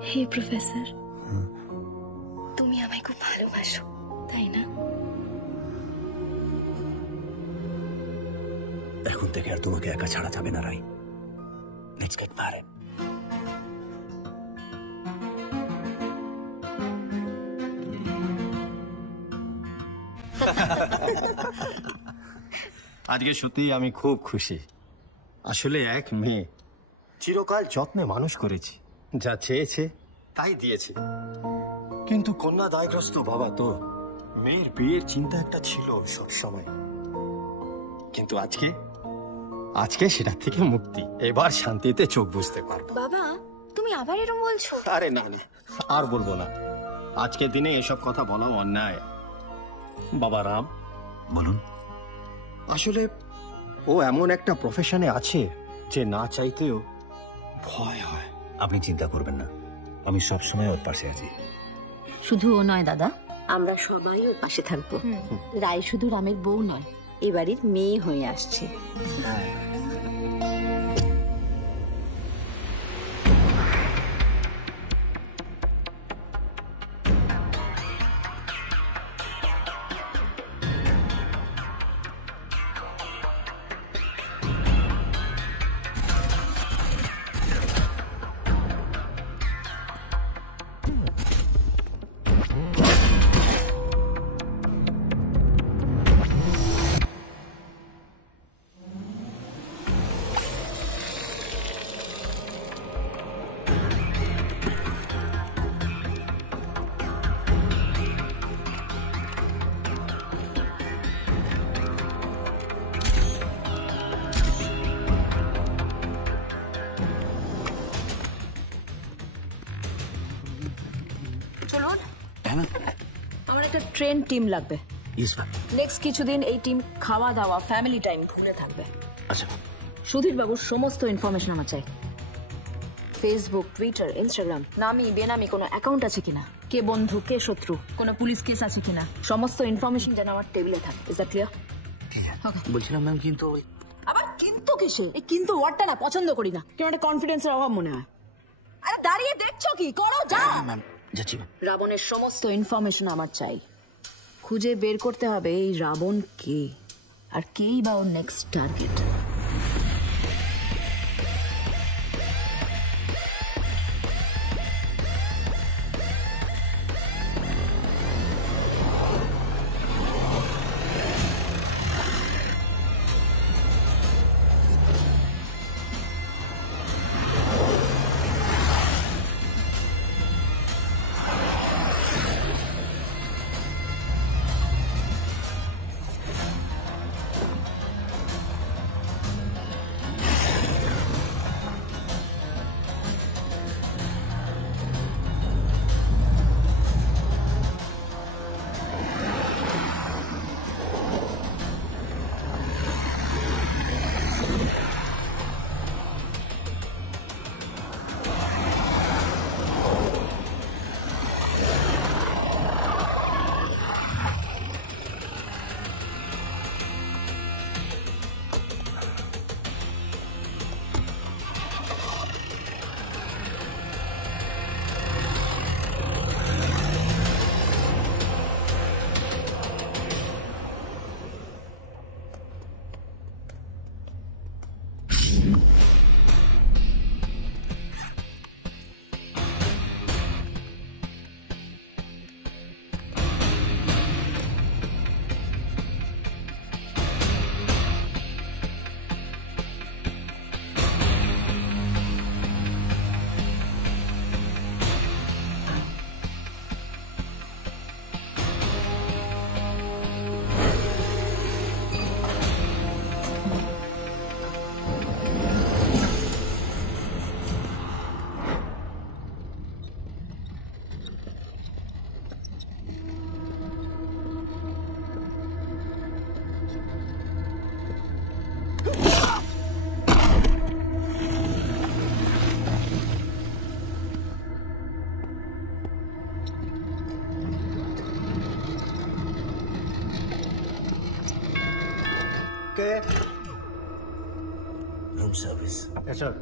হে প্রফেসর, তুমি আমায় খুব ভালোবাসো, তাই না? এখন থেকে আর তোমাকে একা ছাড়া যাবে না রাই। Let's get married. আজকে সত্যি আমি খুব খুশি। আসলে এক মেয়ে চিরকাল যত্নে মানুষ করেছি, যা চেয়েছে তাই দিয়েছে। কিন্তু কন্যা দায়গ্রস্ত বাবা তো, মেয়ের বিয়ের চিন্তা একটা ছিল সব সময়। কিন্তু আজকে সেটা থেকে মুক্তি, এবার শান্তিতে চোখ বুঝতে পারবো। বাবা তুমি আবার এরকম বলছো? আরে না না, আর বলবো না। আজকের দিনে এসব কথা বলাও অন্যায়। বাবা রাম, বলুন। আসলে ও এমন একটা প্রফেশনে আছে যে না চাইতেও ভয় হয়। আপনি চিন্তা করবেন না, আমি সবসময় ওর পাশে আছি। শুধু ও নয় দাদা, আমরা সবাই ওর পাশে থাকবো। রাই শুধু রামের বউ নয়, এ বাড়ির মেয়ে হয়ে আসছে। চলুন, আমার একটা ট্রেন টিম লাগবে। নেক্সট কিছুদিন এই টিম খাওয়া দাওয়া, ফ্যামিলি টাইম ঘুরে থাকবে। আচ্ছা, সুধীর বাবুর সমস্ত ইনফরমেশন আমার চাই। ফেসবুক, টুইটার, ইনস্টাগ্রাম, নামি বেনামি কোনো অ্যাকাউন্ট আছে কিনা, কে বন্ধু কে শত্রু, কোনো পুলিশ কেস আছে কিনা, সমস্ত ইনফরমেশন যেন আমার টেবিলে থাকে। Is that clear? বলছিলাম ম্যাম, কিন্তু আবার কিন্তু কিসে? এই কিন্তু ওয়ার্ডটা না পছন্দ করি না, কেন একটা কনফিডেন্সের অভাব মনে হয়। আরে দাঁড়িয়ে দেখছো কি? করো, যাও। ম্যাম যাচ্ছি। রাবণের সমস্ত ইনফরমেশন আমার চাই। খুঁজে বের করতে হবে এই রাবণ কে, আর কেই বা ওর next target. Room service. Yes, sir.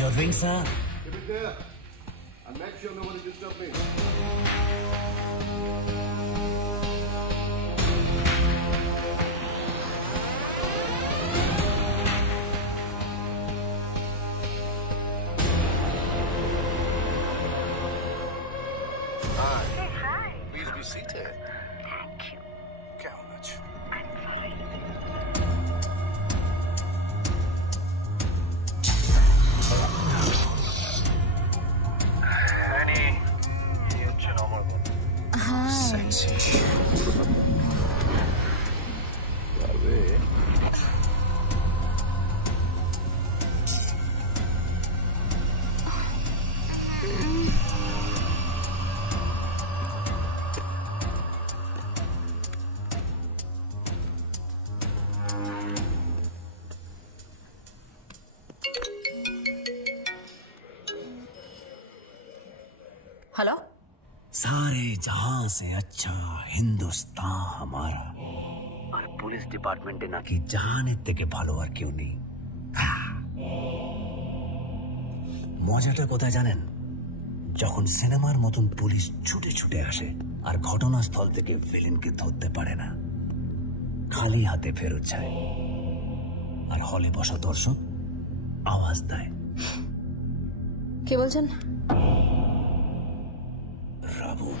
Your ring, sir. Keep it there. And make sure nobody disturb me. Hi. Please be seated. Thank you. How much? Honey, you gentleman. Hi. Sexy. Hello. सारे जहां से अच्छा हिंदुस्तान हमारा और police ডিপার্টমেন্টে নাকি জাহানের থেকে ভালো আর কেউ নেই। মজাটা কোথায় জানেন? যখন সিনেমার মতন পুলিশ ছুটে ছুটে আসে আর ঘটনাস্থল থেকে ভিলেনকে ধরতে পারে না, খালি হাতে ফেরত যায়, আর হলে বসা দর্শক আওয়াজ দেয়। কে বলছেন? রাবণ।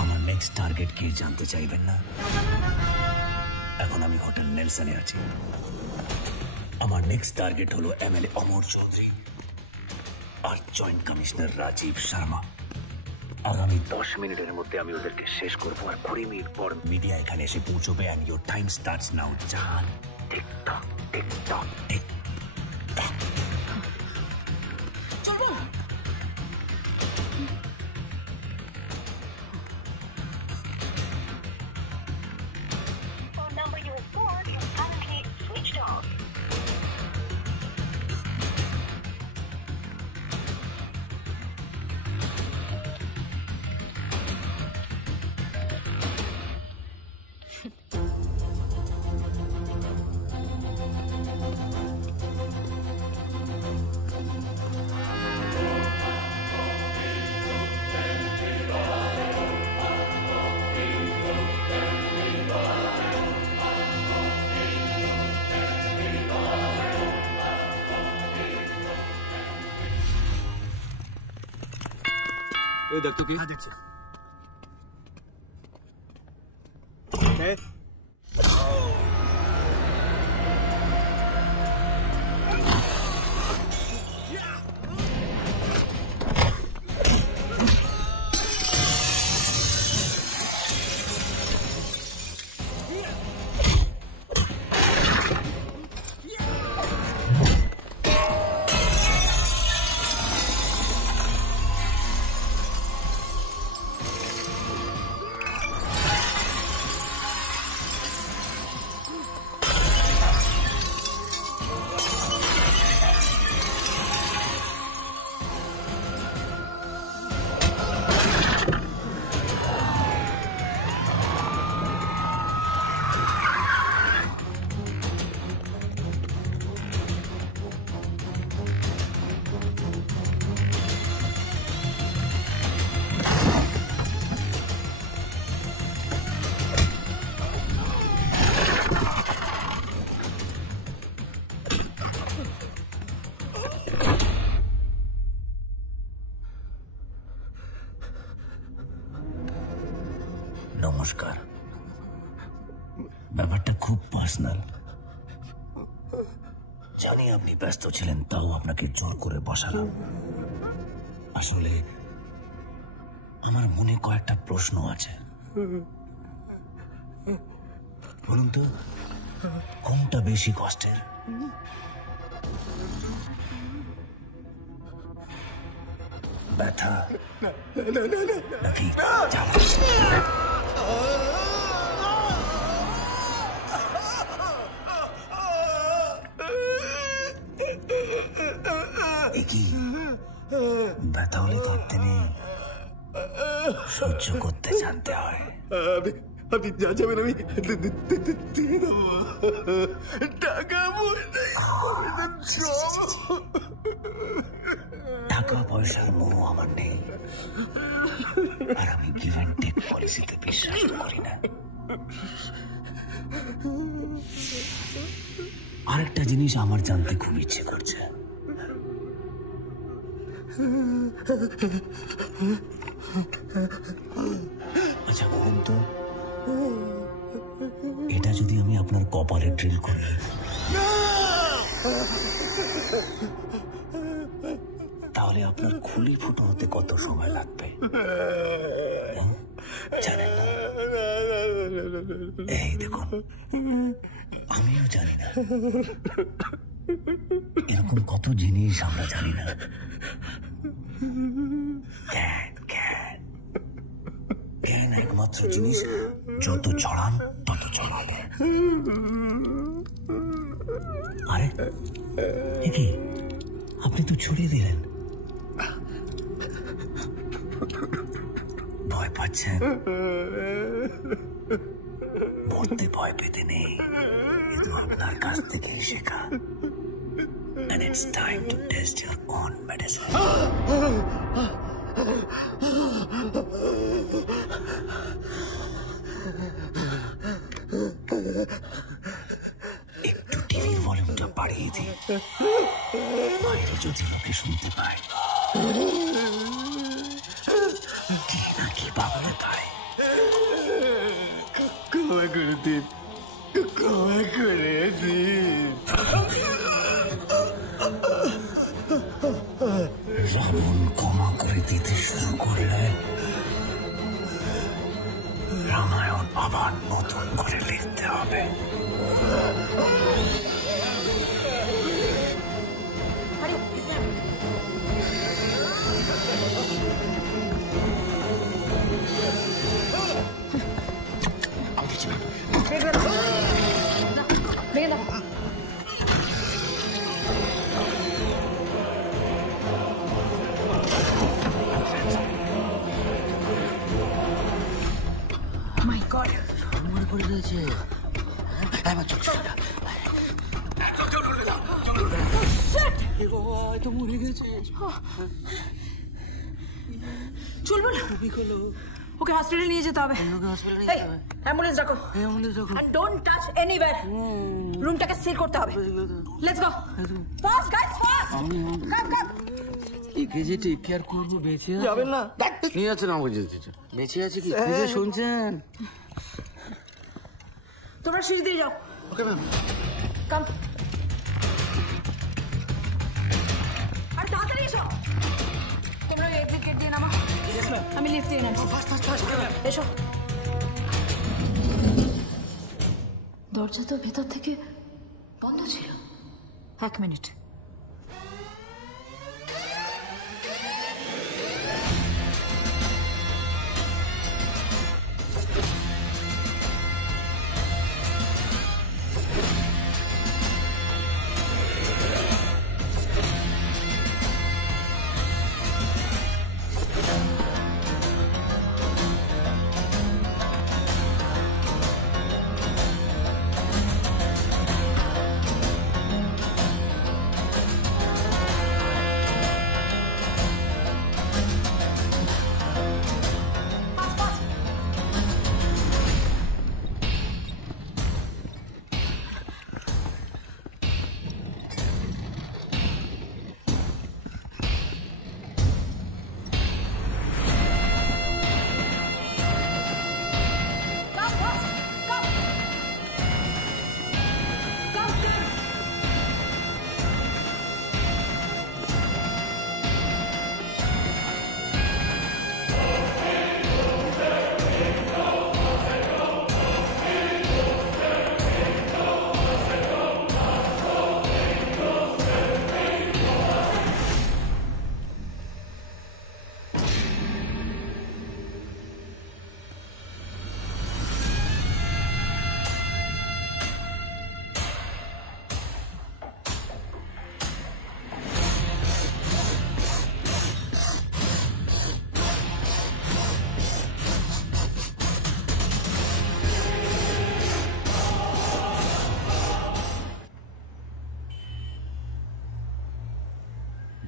আমার নেক্সট টার্গেট কে জানতে চাইবেন না? এখন আমি হোটেল নেলসনে আছি। আমার নেক্সট টার্গেট হলো এমএলএ অমর চৌধুরী আর জয়েন্ট কমিশনার রাজীব শর্মা। আগামী 10 মিনিটের মধ্যে আমি ওদেরকে শেষ করবো, আর 20 মিনিট পর মিডিয়া এখানে এসে পৌঁছবে। And your time starts now. জান, টিকটক টিকটক টিকটক। দেখ তো কি দেখছি। নমস্কার। ব্যাপারটা খুব পার্সোনাল। জানি আপনি ব্যস্ত ছিলেন, তাও আপনাকে জোর করে বসালাম। আসলে আমার মনে কয়েকটা প্রশ্ন আছে। বলুন তো, কোনটা বেশি কষ্টের? ব্যথা নাকি জ্বালা? ব্যথা হলে করতে নেই, সহ্য করতে জানতে হয়। আপনি যা যাবেন আমি টাকা টাকা পয়সার মোহ আমার নেই, আর আমি গিভ অ্যান্ড টেক পলিসিতে বিশ্বাস করি না। আরেকটা জিনিস আমার জানতে খুব ইচ্ছে করছে। আচ্ছা বলুন তো, এটা যদি আমি আপনার কপালে ড্রিল করি, তাহলে আপনার খুলি ফুটো হতে কত সময় লাগবে জানেন না? এই দেখুন, আমিও জানি না। এরকম কত জিনিস আমরা জানি না। জ্ঞান একমাত্র জিনিস, যত ছড়ান তত ছড়াবে। আরে কি, আপনি তো ছড়িয়ে দিলেন। ভয় পাচ্ছেন? মরতে ভয় পেতে নেই, কিন্তু আপনার কাছ থেকে শেখা। And it's time to test your own medicine. একটু টিভির ভলিউমটা বাড়িয়ে দিই, বাইরে যদি লোকে শুনতে পায় কি না কি ভাবতে পারে। ক্ষমা করে দিন, ক্ষমা করে দিন। যেমন ক্ষমা করে দিতে শুরু করলে রামায়ণ আবার নতুন করে লিখতে হবে। মাই গড, মনে করে রয়েছে। তো মরে গেছে। চলবো না, ওকে হসপিটালে নিয়ে যেতে হবে। অ্যাম্বুলেন্স ডাকো, এন্ড ডোন্ট টাচ এনিওয়্যার। রুমটাকে সিল করতে হবে। Let's go, fast guys, fast. Come come. একে যে টেক কেয়ার করবো, বেঁচে যাবেন না? নিয়ে যাচ্ছেন আমাকে যেতে। বেঁচে আছে কি শুনছেন? তোমরা সিঁড়ি দিয়ে যাও। Okay ma'am. কাম। আর তাড়াতাড়ি এসো। তোমরা এক্সিট গেট দিয়ে নামো। আমি লিফট দিয়ে নামছি। এসো। দরজা তো ভেতর থেকে বন্ধ ছিল। 1 মিনিট।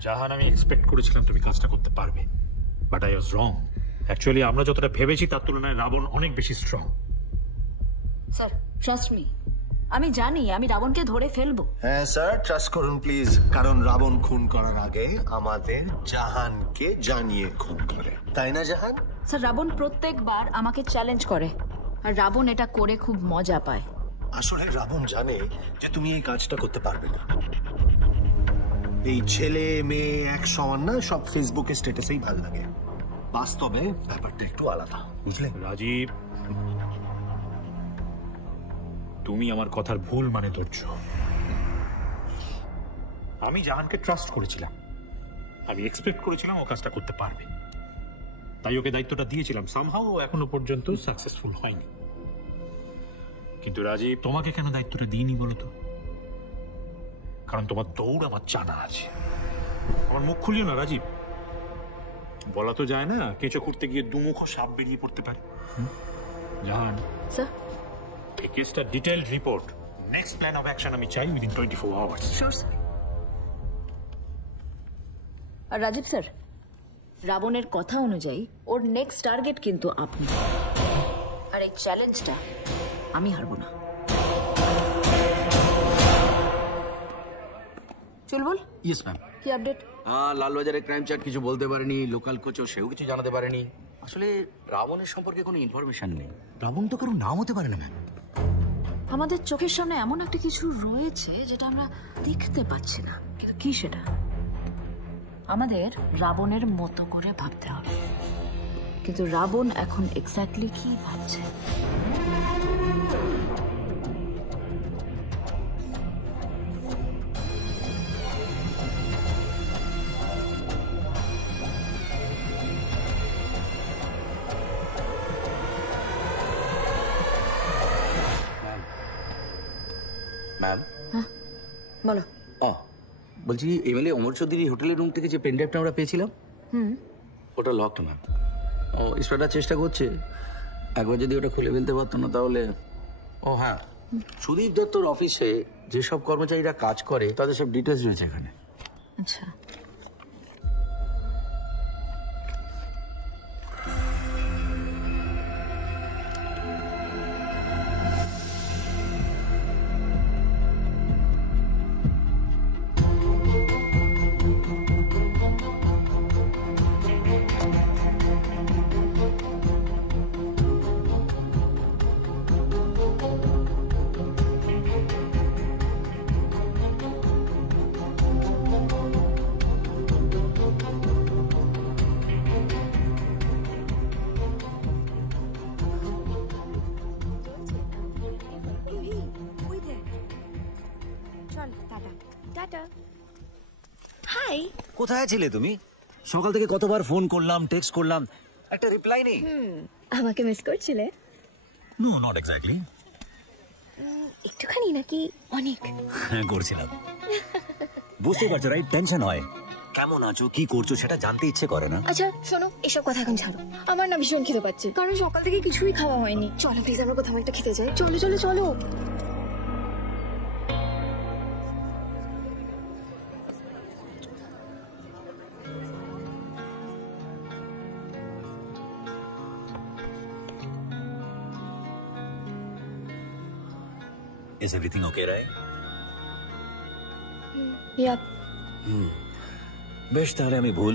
জাহান, আমি এক্সপেক্ট করেছিলাম তুমি কাজটা করতে পারবে, but I was wrong. Actually আমরা যতটা ভেবেছি তার তুলনায় রাবণ অনেক বেশি স্ট্রং। স্যার, ট্রাস্ট মি, আমি জানি আমি রাবণকে ধরে ফেলবো। হ্যাঁ স্যার, ট্রাস্ট করুন প্লিজ, কারণ রাবণ খুন করার আগে আমাদের জাহানকে জানিয়ে খুন করে, তাই না জাহান? স্যার, রাবণ প্রত্যেকবার আমাকে চ্যালেঞ্জ করে, আর রাবণ এটা করে খুব মজা পায়। আসলে রাবণ জানে যে তুমি এই কাজটা করতে পারবে না। এই ছেলে মেয়ে এক সমান না, সব ফেসবুকে স্ট্যাটাসেই ভালো লাগে, বাস্তবে ব্যাপারটা একটু আলাদা, বুঝলে? রাজীব, তুমি আমার কথার ভুল মানে ধরছো। আমি জাহানকে ট্রাস্ট করেছিলাম, আমি এক্সপেক্ট করেছিলাম ও কাজটা করতে পারবে, তাই ওকে দায়িত্বটা দিয়েছিলাম। সামহাও ও এখনো পর্যন্ত সাকসেসফুল হয়নি। কিন্তু রাজীব, তোমাকে কেন দায়িত্বটা দিইনি বলো তো? কারণ তোমার দৌড় আমার জানা আছে। আমার মুখ খুলিও না রাজীব, বলা তো যায় না, কেঁচো করতে গিয়ে দুমুখ সাপ বেরিয়ে পড়তে পারে। জাহান স্যার, এই কেসটা detailed report, next plan of action আমি চাই উইদিন 24 আওয়ার্স। Sure sir. আর রাজীব স্যার, রাবণের কথা অনুযায়ী ওর নেক্সট টার্গেট কিন্তু আপনি, আর এই চ্যালেঞ্জটা আমি হারবো না। চল বল। Yes ma'am. কি আপডেট? লালবাজারের ক্রাইম চার্ট কিছু বলতে পারেনি, লোকাল কোচও সেও কিছু জানাতে পারেনি। আসলে রাবণের সম্পর্কে কোনো ইনফরমেশন নেই। রাবণ তো কারো নাম হতে পারে না ম্যাম। আমাদের চোখের সামনে এমন একটা কিছু রয়েছে যেটা আমরা দেখতে পাচ্ছি না, কিন্তু কি সেটা আমাদের রাবণের মতো করে ভাবতে হবে, কিন্তু রাবণ এখন এক্স্যাক্টলি কি ভাবছে? ম্যাম বলো। বলছি এমএলএ অমর চৌধুরী হোটেলের রুম থেকে যে পেনড্রাইভটা আমরা পেয়েছিলাম ওটা লকড ম্যাম। ও ইন্সপেক্টর চেষ্টা করছে, একবার যদি ওটা খুলে ফেলতে পারতো না তাহলে। ও হ্যাঁ, সুদীপ দত্তর অফিসে যেসব কর্মচারীরা কাজ করে তাদের সব ডিটেলস রয়েছে এখানে। আচ্ছা, হাই। কোথায় ছিলে তুমি? সকাল থেকে কতবার ফোন করলাম, টেক্সট করলাম, একটা রিপ্লাই নেই। আমাকে মিস করছিলে? No, not exactly. একটুখানি নাকি অনেক? হ্যাঁ, করছিলাম। বুঝতে পারছো রাইট, টেনশন হয়। কেমন আছো, কি করছো সেটা জানতে ইচ্ছে করে না? আচ্ছা শোনো, এসব কথা এখন ছাড়ো। আমার না ভীষণ খিদে পাচ্ছে, কারণ সকাল থেকে কিছুই খাওয়া হয়নি। চলো প্লিজ আমরা কোথাও একটা খেতে যাই। চলো চলো চলো। Is everything okay, right? Yup. বেশ, তাহলে আমি ভুল।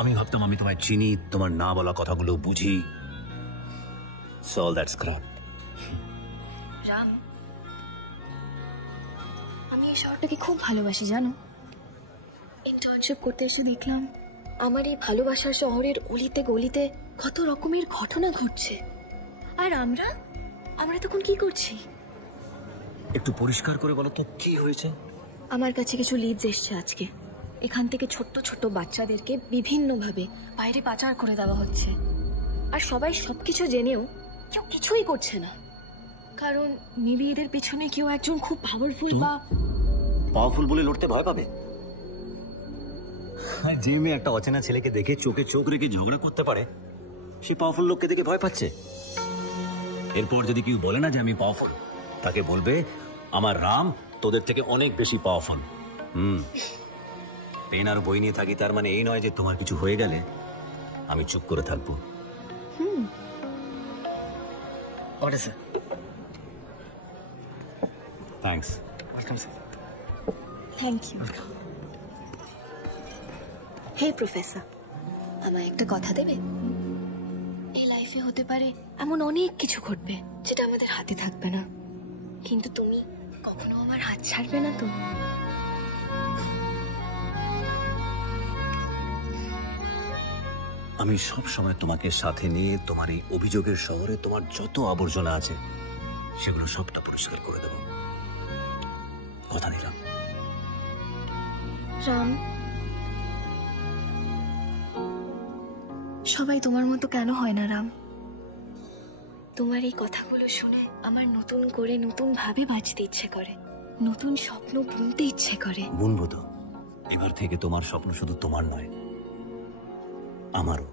আমি ভাবতাম আমি তোমায় চিনি, তোমার না বলা কথাগুলো বুঝি। So all that's crap. Ram, আমি এই শহরটাকে খুব ভালোবাসি জানো। ইন্টার্নশিপ করতে এসে দেখলাম আমার এই ভালোবাসার শহরের অলিতে গলিতে কত রকমের ঘটনা ঘটছে। আর আমরা তখন কি করছি? একটু পরিষ্কার করে বলো তো কি হয়েছে? আমার কাছে কিছু লিডস এসছে আজকে। এখান থেকে ছোট্ট ছোট্ট বাচ্চাদেরকে বিভিন্নভাবে বাইরে পাচার করে দেওয়া হচ্ছে, আর সবাই সবকিছু জেনেও কেউ কিছুই করছে না। কারণ মেবি এদের পেছনে কেউ একজন খুব পাওয়ারফুল বা পাওয়ারফুল বলে লড়তে ভয় পাবে। যে মেয়ে একটা অচেনা ছেলেকে দেখে চোখে চোখ রেখে ঝগড়া করতে পারে, সে পাওয়ারফুল লোককে দেখে ভয় পাচ্ছে। এরপর যদি কেউ বলে না যে আমি পাওয়ারফুল, তাকে বলবে আমার রাম তোদের থেকে অনেক বেশি পাওয়ারফুল। পেন আর বই নিয়ে থাকি তার মানে এই নয় যে তোমার কিছু হয়ে গেলে আমি চুপ করে থাকবো। Thanks. Thank you. Hey professor, আমায় একটা কথা দেবে? এই লাইফে হতে পারে এমন অনেক কিছু ঘটবে যেটা আমাদের হাতে থাকবে না, কিন্তু তুমি কখনো আমার হাত ছাড়বে না তো? আমি সব সময় তোমাকে সাথে নিয়ে তোমার এই অভিযোগের শহরে তোমার যত আবর্জনা আছে সেগুলো সবটা পরিষ্কার করে দেব, কথা দিলাম। রাম, সবাই তোমার মতো কেন হয় না রাম? তোমার এই কথাগুলো শুনে আমার নতুন করে নতুন ভাবে বাঁচতে ইচ্ছে করে, নতুন স্বপ্ন বুনতে ইচ্ছে করে। বুনবো তো। এবার থেকে তোমার স্বপ্ন শুধু তোমার নয়, আমারও।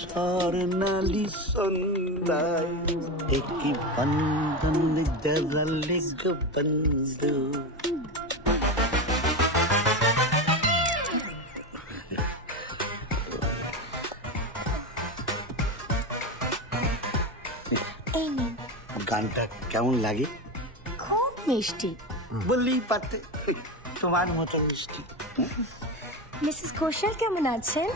স্বর্ণালী সন্ধ্যায় একই বন্ধন জড়ালে গো বন্ধু। গানটা কেমন লাগে? খুব মিষ্টি। বললেই পারতে, তোমার মতো মিষ্টি। মিসেস ঘোষাল কেমন আছেন?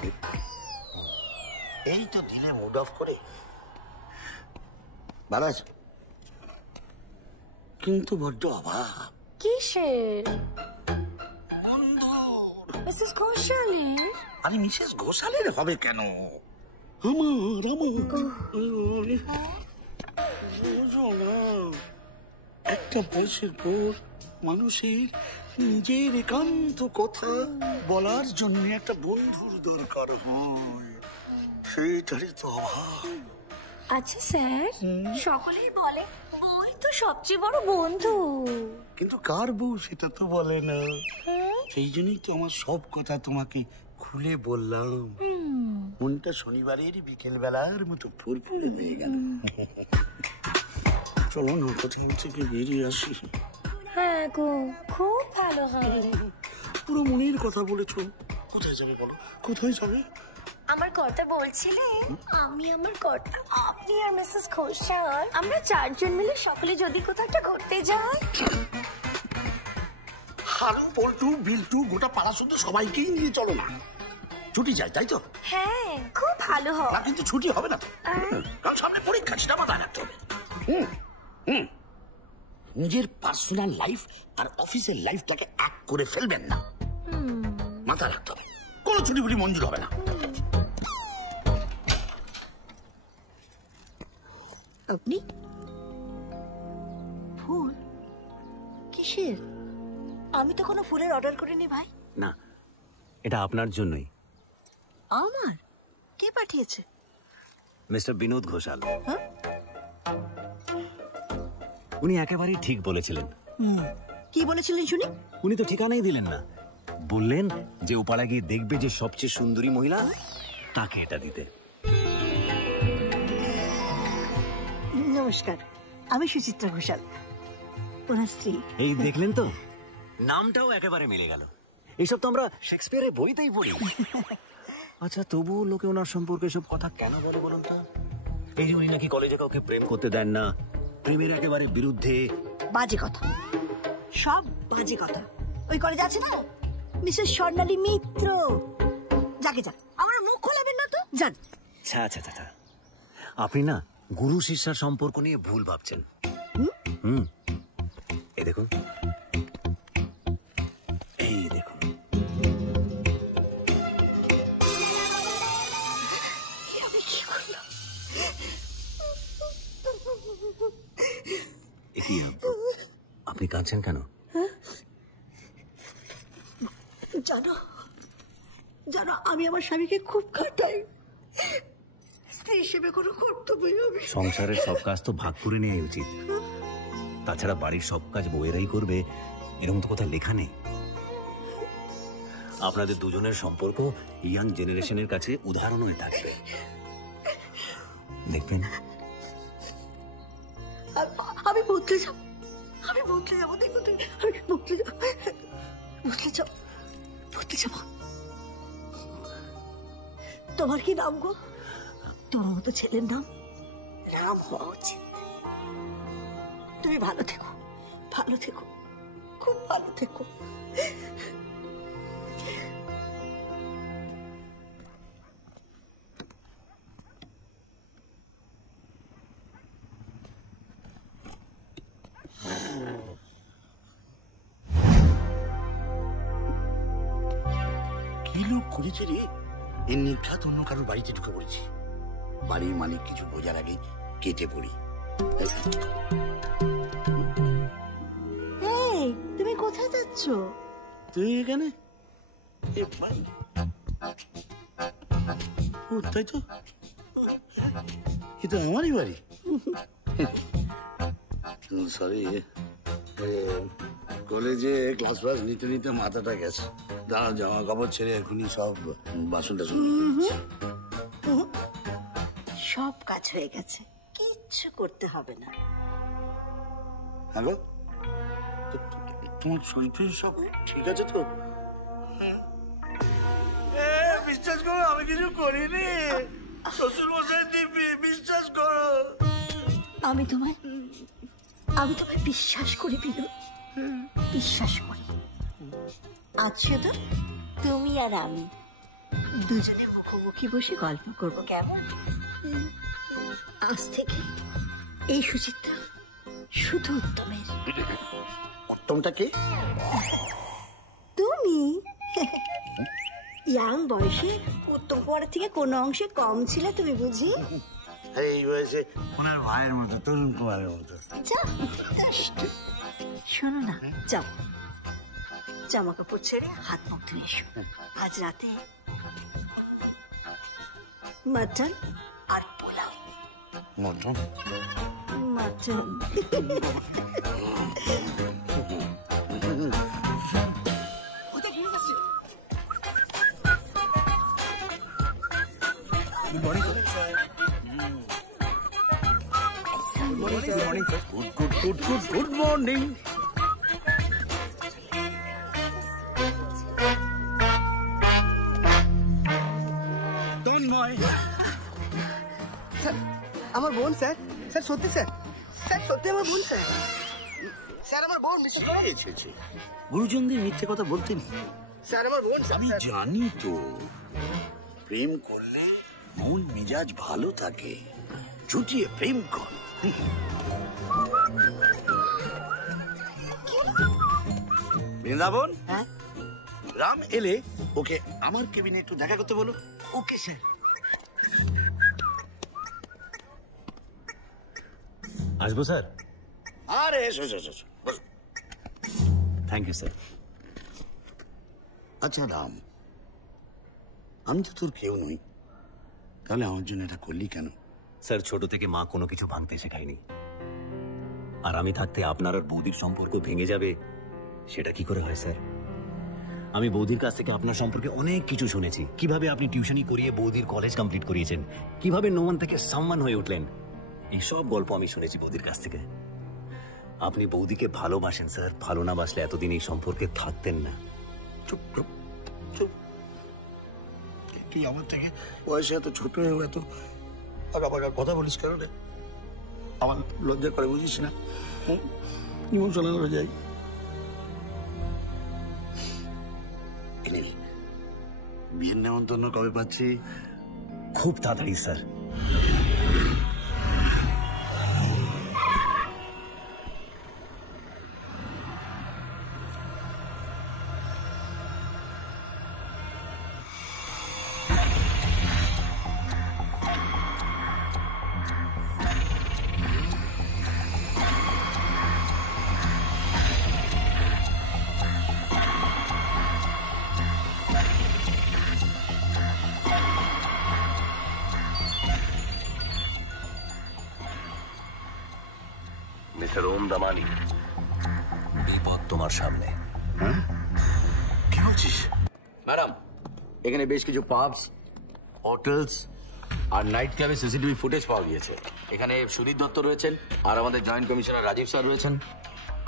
এই তো দিলে মুড অফ করে ভালো আছে, কিন্তু বড্ড অভাব। কিসের? মিসেস ঘোষালের? আরে মিসেস ঘোষালের হবে কেন, একটা বয়সের পর মানুষের নিজের একান্ত কথা বলার জন্য একটা বন্ধুর দরকার হয়, সেইটারই তো অভাব। আচ্ছা স্যার, সকলেই বলে বই তো সবচেয়ে বড় বন্ধু, কিন্তু কার বউ সেটা তো বলে না। সেই জন্যই তো আমার সব কথা তোমাকে খুলে বললাম। মনটা শনিবারের বিকেল বেলার মতো ফুরফুরে হয়ে গেল। চলো না কোথাও থেকে বেরিয়ে আসি। হ্যাঁ গো, খুব ভালো হয়। পুরো মনের কথা বলেছো। কোথায় যাবে বলো, কোথায় যাবে? আমার কর্তা বলছিলেন আমি, আমার কর্তা, আপনি আর মিসেস ঘোষাল, আমরা চারজন মিলে সকলে যদি কোথাও একটা ঘুরতে যাই। হারু, পল্টু, বিল্টু, গোটা পাড়া শুদ্ধ সবাইকেই নিয়ে চলো না। ছুটি চাই, তাই তো? হ্যাঁ, খুব ভালো হয়। না কিন্তু ছুটি হবে না তো, কারণ সামনে পরীক্ষা, সেটা মাথায় রাখতে হবে। নিজের পার্সোনাল লাইফ আর অফিসের লাইফটাকে এক করে ফেলবেন না, মাথায় রাখতে হবে। কোনো ছুটি ফুটি মঞ্জুর হবে না। আপনি ফুল কিসের? আমি তো কোনো ফুলের অর্ডার করিনি ভাই। না, এটা আপনার জন্যই। আমার? কে পাঠিয়েছে? মিস্টার বিনোদ ঘোষাল। উনি একেবারেই ঠিক বলেছিলেন। কি বলেছিলেন শুনি? উনি তো ঠিকানাই দিলেন না, বললেন যে ওপাড়া গিয়ে দেখবে যে সবচেয়ে সুন্দরী মহিলা তাকে এটা দিতে। নমস্কার, আমি সুচিত্রা ঘোষাল, ওনার স্ত্রী। এই দেখলেন তো, নামটাও একেবারে মিলে গেল। এইসব তো আমরা শেক্সপিয়ারের বইতেই পড়ি। আচ্ছা, তবুও লোকে ওনার সম্পর্কে সব কথা কেন বলে বলুন তো? এই যে উনি নাকি কলেজে কাউকে প্রেম করতে দেন না, প্রেমের একেবারে বিরুদ্ধে। বাজে কথা, সব বাজে কথা। ওই কলেজ আছে না মিসেস স্বর্ণালী মিত্র, যাকে যান, আমার মুখ খোলাবেন না তো, যান। আচ্ছা আচ্ছা আচ্ছা, আপনি না গুরু শিষ্যার সম্পর্ক নিয়ে ভুল ভাবছেন। এই দেখুন, এই দেখুন, আমি কি করলাম? আপনি কাঁদছেন কেন? জানো জানো, আমি আমার স্বামীকে খুব খাটাই, স্ত্রী হিসেবে কোনো কর্তব্যই হবে। সংসারের সব কাজ তো ভাগ করে নেওয়া উচিত। তাছাড়া বাড়ির সব কাজ বউয়েরাই করবে এরকম তো কোথাও লেখা নেই। আপনাদের দুজনের সম্পর্ক ইয়াং জেনারেশনের কাছে উদাহরণ হয়ে থাকবে, দেখবেন। আমি বদলে যাব, আমি বদলে যাবো, দেখো তুমি, আমি বদলে যাব, বদলে যাব, বদলে যাব। তোমার কি নাম গো? তোমার মতো ছেলের নাম রাম হওয়া উচিত। তুমি ভালো থেকো, ভালো থেকো, খুব ভালো থেকো। কি লোক করেছে রে? এর নির্ঘাত অন্য কারোর বাড়িতে ঢুকে পড়েছি। বাড়ির মালিক কিছু বোঝার আগেই কেটে পড়ি। তুমি কোথায় যাচ্ছ? তুই এখানে? তাই তো, এটা আমারই বাড়ি। সরি, কলেজে ক্লাস ফাস নিতে নিতে মাথাটা গেছে। দাঁড়া, জামা কাপড় ছেড়ে এখনই সব বাসন টাসন। কাজ হয়ে গেছে, কিচ্ছু করতে হবে না। হ্যালো, তোমার শরীর সব ঠিক আছে তো? বিশ্বাস করো আমি কিছু করিনি, শ্বশুর মশাই দিব্যি, বিশ্বাস করো। আমি তোমায় বিশ্বাস করি বিনু, বিশ্বাস করি। আজ শুধু তুমি আর আমি দুজনে মুখোমুখি বসে গল্প করব, কেমন? আজ থেকে এই সুচিত্রা শুধু উত্তমের। উত্তমটা কে? তুমি ইয়াং বয়সে উত্তম কুমারের থেকে কোনো অংশে কম ছিলে তুমি, বুঝি? এই বয়সে ওনার ভাইয়ের মতো, তরুণ কুমারের মতো। শোনো না, যাও জামা কাপড় ছেড়ে হাত মুখ ধুয়ে এসো। আজ রাতে মাটন আর pulao. Mutton? Mutton. Good morning. আমার বোন স্যার, স্যার সত্যি স্যার, স্যার সত্যি আমার বোন স্যার, স্যার আমার বোন, বিশ্বাস করেন? গুরুজনদের মিথ্যে কথা বলতে নেই স্যার আমার বোন। আমি জানি তো, প্রেম করলে মন মেজাজ ভালো থাকে, চুটিয়ে প্রেম কর। বৃন্দাবন, হ্যাঁ রাম এলে ওকে আমার কেবিনে একটু দেখা করতে বলো। Okay sir. আসবো স্যার? আরে এসো এসো এসো, বসো। Thank you sir. আচ্ছা রাম, আমি তো তোর কেউ নই, তাহলে আমার জন্য এটা করলি কেন? স্যার, ছোট থেকে মা কোনো কিছু ভাঙতে শেখায়নি, আর আমি থাকতে আপনার আর বৌদির সম্পর্ক ভেঙে যাবে সেটা কি করে হয় স্যার? আমি বৌদির কাছ থেকে আপনার সম্পর্কে অনেক কিছু শুনেছি, কিভাবে আপনি টিউশনি করিয়ে বৌদির কলেজ কমপ্লিট করিয়েছেন, কিভাবে নোমান থেকে সম্মান হয়ে উঠলেন, এই সব গল্প আমি শুনেছি বৌদির কাছ থেকে। আপনি বৌদিকে ভালোবাসেন স্যার, ভালো না বাসলে এতদিন এই সম্পর্কে থাকতেন না। চুপ চুপ চুপ, তুই আমার থেকে বয়সে এত ছোট হয়ে এত আগাপাগা কথা বলিস কেন রে? আমার লজ্জা করে, বুঝিস না? ইমোশনাল হয়ে যাই। বিয়ের নেমন্তন্ন কবে পাচ্ছি? খুব তাড়াতাড়ি স্যার। মিস্টার ওম দামানি, বিপদ তোমার সামনে। কি বলছিস? ম্যাডাম, এখানে বেশ কিছু পাবস, হোটেলস আর নাইট ক্লাবে সিসিটিভি ফুটেজ পাওয়া গিয়েছে। এখানে সুদীপ দত্ত রয়েছেন, আর আমাদের জয়েন্ট কমিশনার রাজীব স্যার রয়েছেন,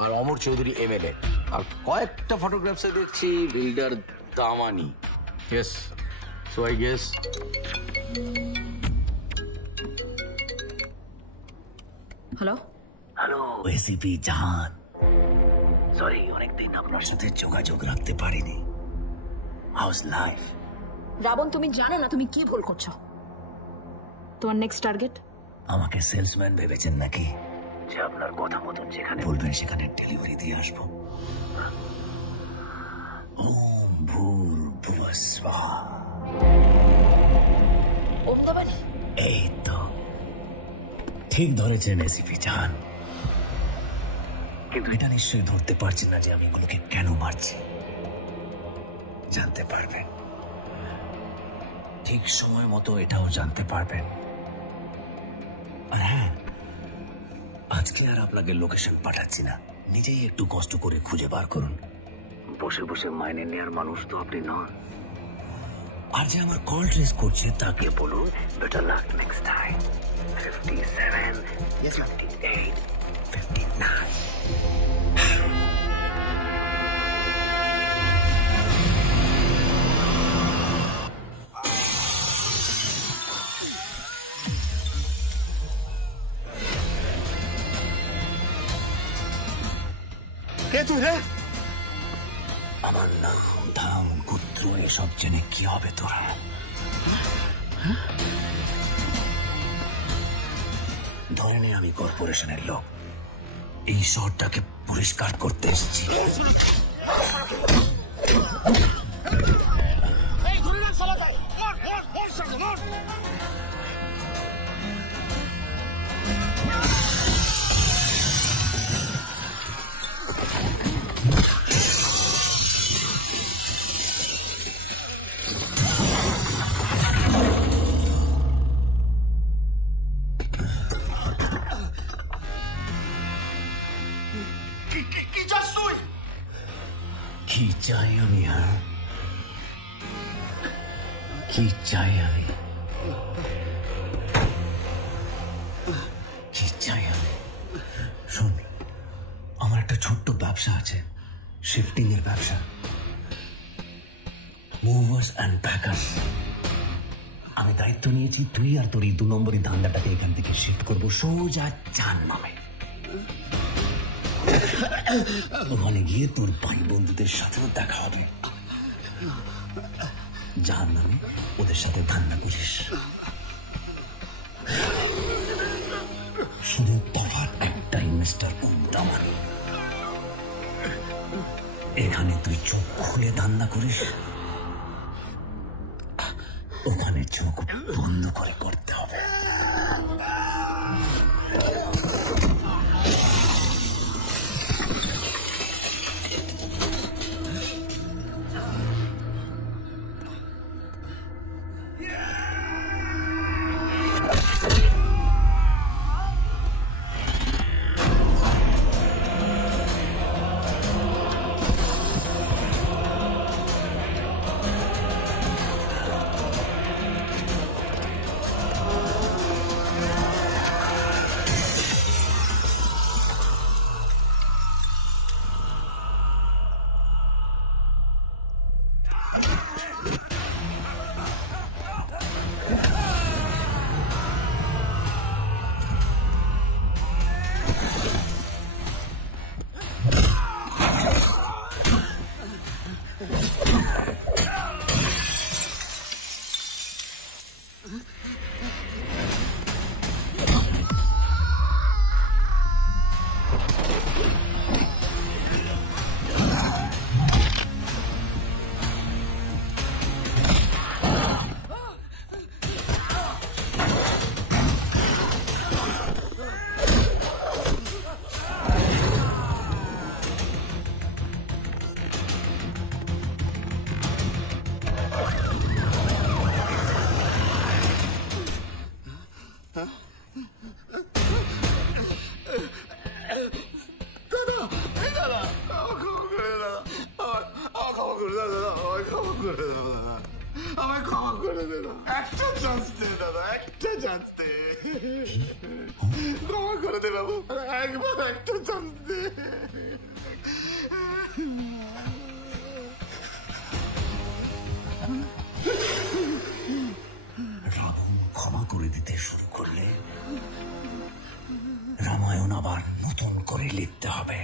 আর অমর চৌধুরী এমএলএ, আর কয়েকটা ফটোগ্রাফসে দেখছি builder Damani. Yes, so I guess hello hello ACP Jahan, sorry অনেকদিন আপনার সাথে যোগাযোগ রাখতে পারিনি। House life? রাবণ, তুমি জানো না তুমি কি ভুল করছো। তোমার নেক্সট টার্গেট? আমাকে সেলসম্যান ভেবেছেন নাকি, যে আপনার কথা মতন যেখানে বলবেন সেখানে ডেলিভারি দিয়ে আসবো? ওম ভূর্ভুবঃ স্বাহা। ওম দামানি? এই তো ঠিক ধরেছেন এসিপি জাহান, কিন্তু এটা নিশ্চয়ই ধরতে পারছেন না যে আমি এগুলোকে কেন মারছি। জানতে পারবেন, ঠিক সময় মতো এটাও জানতে পারবেন। আর হ্যাঁ, আজকে আর আপনাকে লোকেশন পাঠাচ্ছি না, নিজেই একটু কষ্ট করে খুঁজে বার করুন। বসে বসে মাইনে নেওয়ার মানুষ তো আপনি নন। আর যে আমার কল ট্রেস করছে তাকে বলুন বেটার লাক নেক্সট টাইম। 57, 58, 59। কে তুই রে? আমার নাম ধাম গুত্র, এসব জেনে কি হবে তোরা? ধরে নে আমি কর্পোরেশনের লোক, এই শহরটাকে পরিষ্কার করতে এসেছি। কি চাই আমি? হ্যাঁ, কি চাই আমি? কি চাই আমি? শোন, আমার একটা ছোট্ট ব্যবসা আছে, শিফটিং এর ব্যবসা, মুভার্স অ্যান্ড প্যাকার্স। আমি দায়িত্ব নিয়েছি তুই আর তোর এই 2 নম্বরই ধান্দাটাকে এখান থেকে শিফট করবো সোজা চান নামে। ওখানে গিয়ে তোর ভাই বন্ধুদের সাথেও দেখা হবে। যার নামে ওদের সাথে ধান্দা করিস। শুধু তফাৎ একটাই মিস্টার বন্ধুরামান, এখানে তুই চোখ খুলে ধান্দা করিস, ওখানে চোখ বন্ধ করে করতে হবে। আমায় ক্ষমা করে দে, একটা চান্স দে দাদা, একটা চান্স দে, ক্ষমা করে দে বাবু, একবার একটা চান্স দে। রাবণ ক্ষমা করে দিতে শুরু করলে রামায়ণ আবার নতুন করে লিখতে হবে।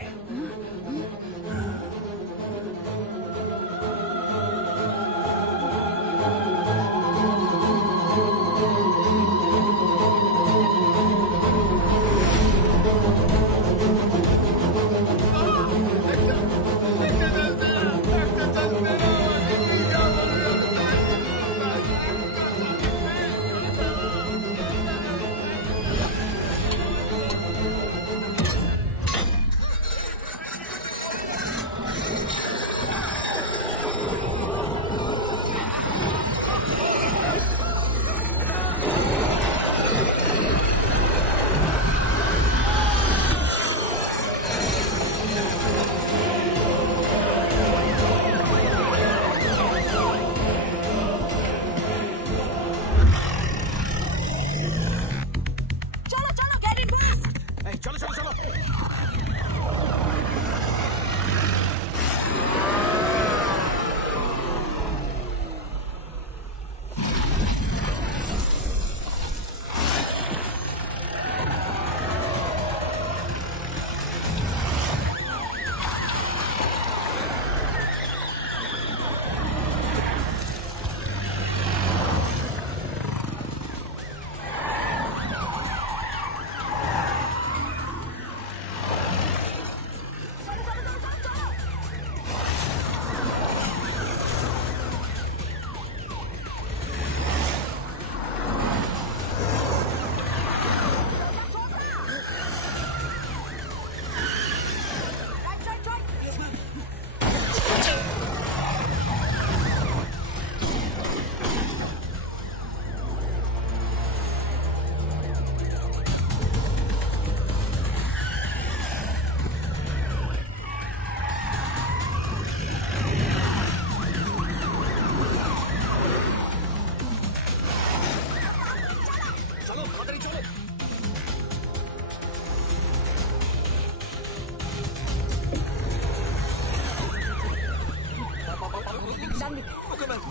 ডান দিকে। Okay ma'am,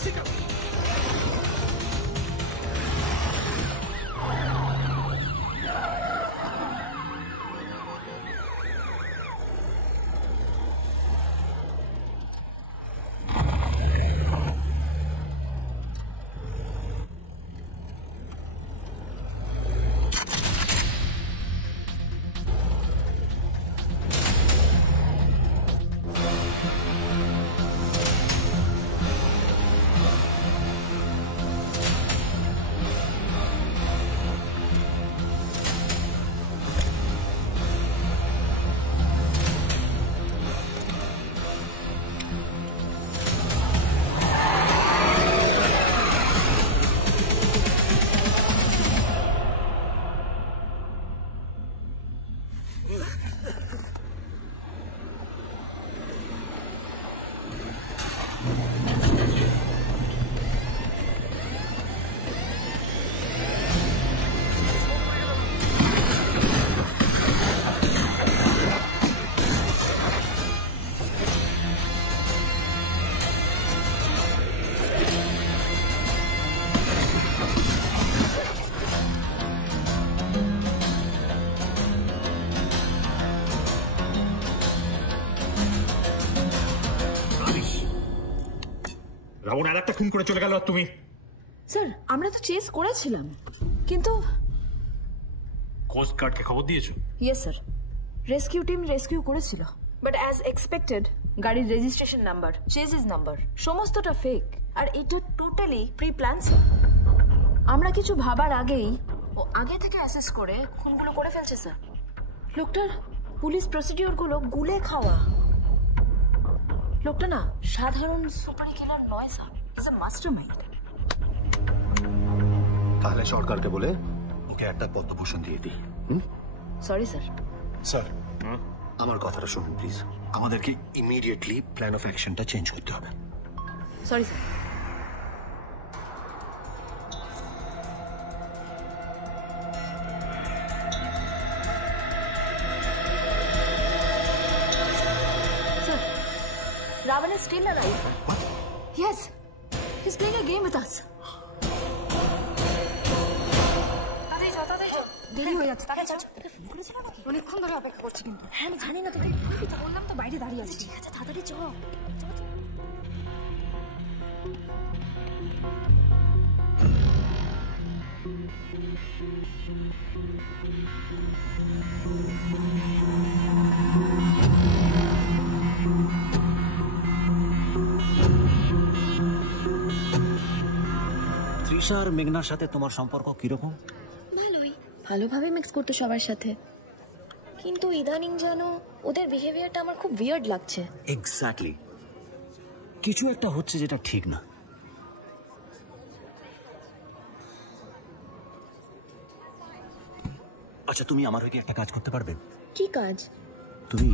sit up. Ravan আর একটা খুন করে চলে গেল আর তুমি। স্যার আমরা তো চেস করেছিলাম, কিন্তু কোস্ট গার্ডকে খবর দিয়েছো? Yes sir, rescue team rescue করেছিল, বাট অ্যাজ এক্সপেক্টেড গাড়ির রেজিস্ট্রেশন নাম্বার, চেজিস নাম্বার সমস্তটা ফেক। আর এটা টোটালি প্রি প্ল্যান স্যার। আমরা কিছু ভাবার আগেই ও আগে থেকে অ্যাসেস করে খুনগুলো করে ফেলছে স্যার। লোকটার পুলিশ প্রসিডিওরগুলো গুলে খাওয়া। লোকটা না সাধারণ সুপারি কিলার নয় স্যার, ইজ আ মাস্টারমাইন্ড। তাহলে সরকারকে বলে ওকে একটা পদ্মভূষণ দিয়ে দিই। Sorry sir. স্যার, আমার কথাটা শুনুন প্লিজ। আমাদেরকে ইমিডিয়েটলি প্ল্যান অফ অ্যাকশনটা চেঞ্জ করতে হবে। Sorry sir. Ravan is still alive. What? Yes. He's playing a game with us. দেরি হয়ে যাচ্ছে। ফোন করেছিল নাকি? অনেকক্ষণ ধরে অপেক্ষা করছি কিন্তু। হ্যাঁ আমি জানি না, তোকে বলবি তো? বললাম তো বাইরে দাঁড়িয়ে আছে। ঠিক আছে তাড়াতাড়ি চ। তৃষা আর মেঘনার সাথে তোমার সম্পর্ক কিরকম? ভালোই, ভালোভাবে মিক্স করতে সবার সাথে, কিন্তু ইদানিং যেন ওদের বিহেভিয়ারটা আমার খুব উইয়ার্ড লাগছে। এক্স্যাক্টলি, কিছু একটা হচ্ছে যেটা ঠিক না। আচ্ছা, তুমি আমার হয়ে একটা কাজ করতে পারবে? কি কাজ? তুমি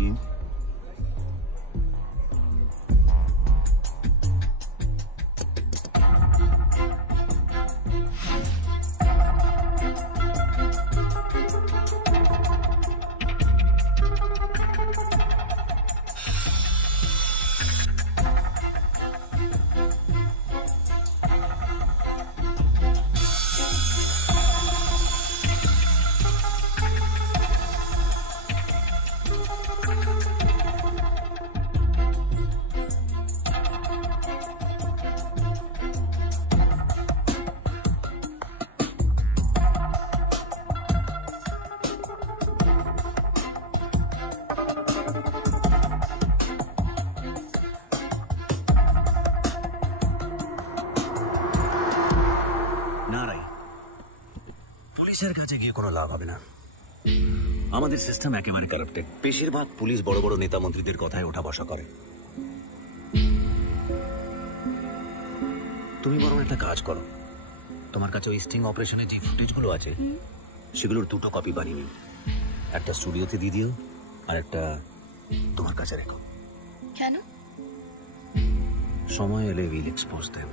পুলিশের কাছে গিয়ে কোনো লাভ হবে না। আমাদের সিস্টেম একেবারে কারাপ্টেড। বেশিরভাগ পুলিশ বড় বড় নেতা মন্ত্রীদের কথায় ওঠা বসা করে। তুমি বরং একটা কাজ করো, তোমার কাছে ওই স্টিং অপারেশনের যে ফুটেজগুলো আছে সেগুলোর 2টো কপি বানিয়ে নিও। একটা স্টুডিওতে দিয়ে দিও আর একটা তোমার কাছে রেখো। কেন? সময় এলে উইল এক্সপোজ দেম।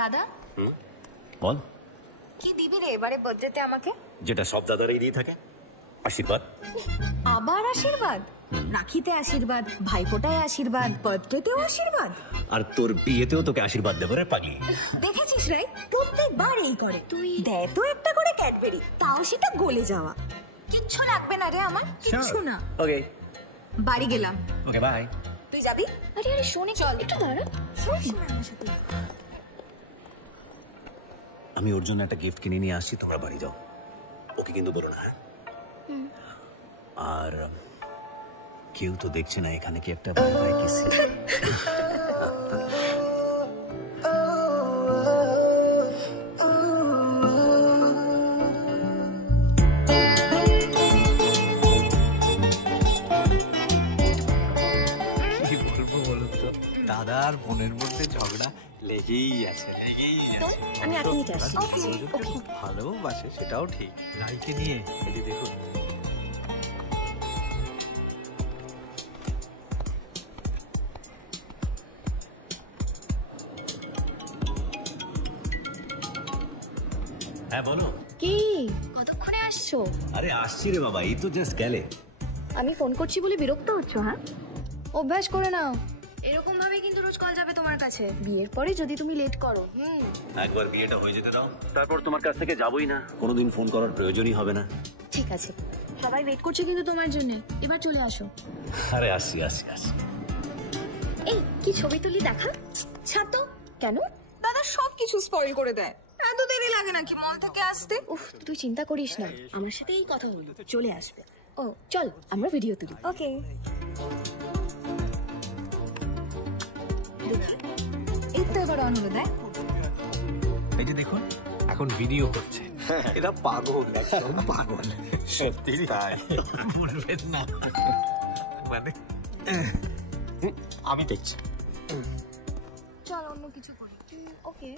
দাদা বল, কি দিবি রে এবারে বার্থডেতে আমাকে? যেটা সব দাদারাই দিয়ে থাকে। আশীর্বাদ। আবার আশীর্বাদ? রাখিতে আশীর্বাদ, ভাইফোঁটায় আশীর্বাদ, বার্থডেতেও আশীর্বাদ। আর তোর বিয়েতেও তোকে আশীর্বাদ দেবো রে পাগলি। দেখেছিস রাই, প্রত্যেকবার এই করে। তুই দে তো একটা করে ক্যাডবেরি, তাও সেটা গলে যাওয়া। কিচ্ছু লাগবে না রে আমার, কিচ্ছু না। ওকে, বাড়ি গেলাম। Okay bye. তুই যাবি? আরে আরে শোনে, চল একটু দাঁড়া। শোন আমার সাথে। আমি ওর জন্য একটা গিফট কিনে নিয়ে আসছি, তোমরা বাড়ি যাও। ওকে কিন্তু বলো না। হ্যাঁ, আর কেউ তো দেখছে না এখানে কি একটা দাদা আর বোনের মধ্যে ঝগড়া লেগেই আছে। আমি আর নিতে আসি। খুব ভালোবাসে, সেটাও ঠিক। রাইকে নিয়ে এটি দেখুন। হ্যাঁ বলো। কি কতক্ষণে আসছো? আরে আসছি রে বাবা, এই তো জাস্ট গেলে। আমি ফোন করছি বলে বিরক্ত হচ্ছ? হ্যাঁ, অভ্যাস করে নাও। এরকম ভাবে কিন্তু রোজ কল যাবে তোমার কাছে। বিয়ের পরে যদি তুমি লেট করো, একবার বিয়েটা হয়ে যেতে দাও, তারপর তোমার কাছ থেকে যাবোই না, কোনোদিন ফোন করার প্রয়োজনই হবে না। ঠিক আছে, সবাই ওয়েট করছে কিন্তু তোমার জন্য। এবার চলে আসো। আরে আসছি আসছি আসছি। এই কি ছবি তুলি দেখা? ছাড় তো। কেন? দাদা সবকিছু স্পয়েল করে দেয়। এত দেরি লাগে নাকি মল থেকে আসতে? উফ, তুই চিন্তা করিস না, আমার সাথে এই কথা হলো, চলে আসবে। ও চল আমরা ভিডিও তুলি। ওকে। এই তো এবার অন হলো, দেখ। এই যে দেখুন, এখন ভিডিও করছে। এরা পাগল, একদম পাগল। সত্যি তাই, বলবেন না। মানে আমি দেখছি। চল অন্য কিছু করি। ওকে।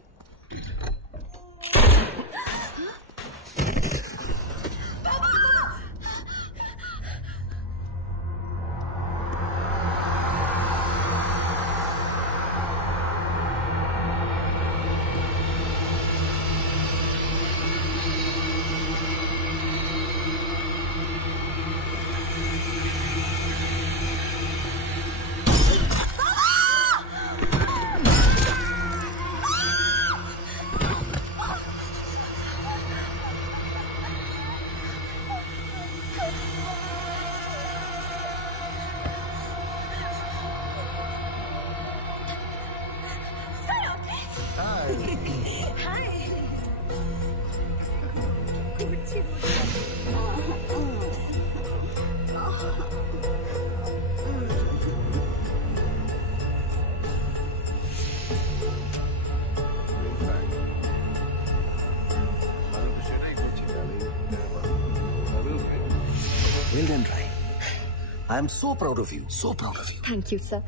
Well done, Rai. I am so proud of you. So proud of you. Thank you, sir.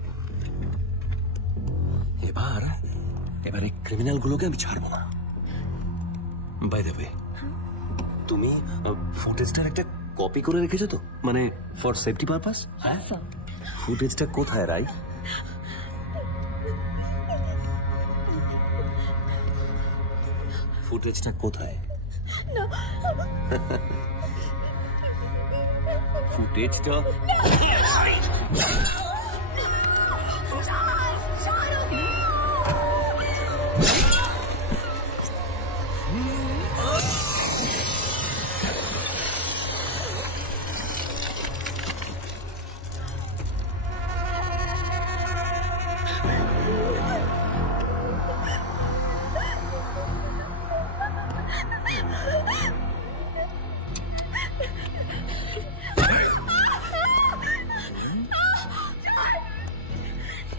এবার এই ক্রিমিনাল গুলোকে আমি ছাড়বো না। বাই দ্য ওয়ে, তুমি ফুটেজটার একটা কপি করে রেখেছো তো, মানে ফর সেফটি পারপাস? হ্যাঁ, ফুটেজটা কোথায় রাই? ফুটেজটা কোথায়? ফুটেজটা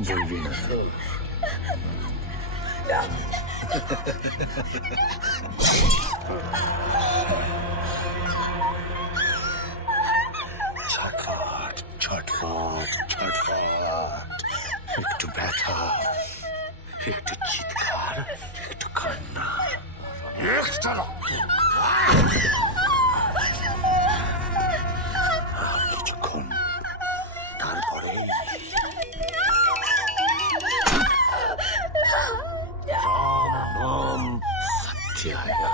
বলবি না তো? ছটফট ছটফট ছটফট, একটু ব্যথা, একটু চিৎকার, একটু কান্না, একটা কিছুক্ষণ, তারপরে राम सत्य आएगा।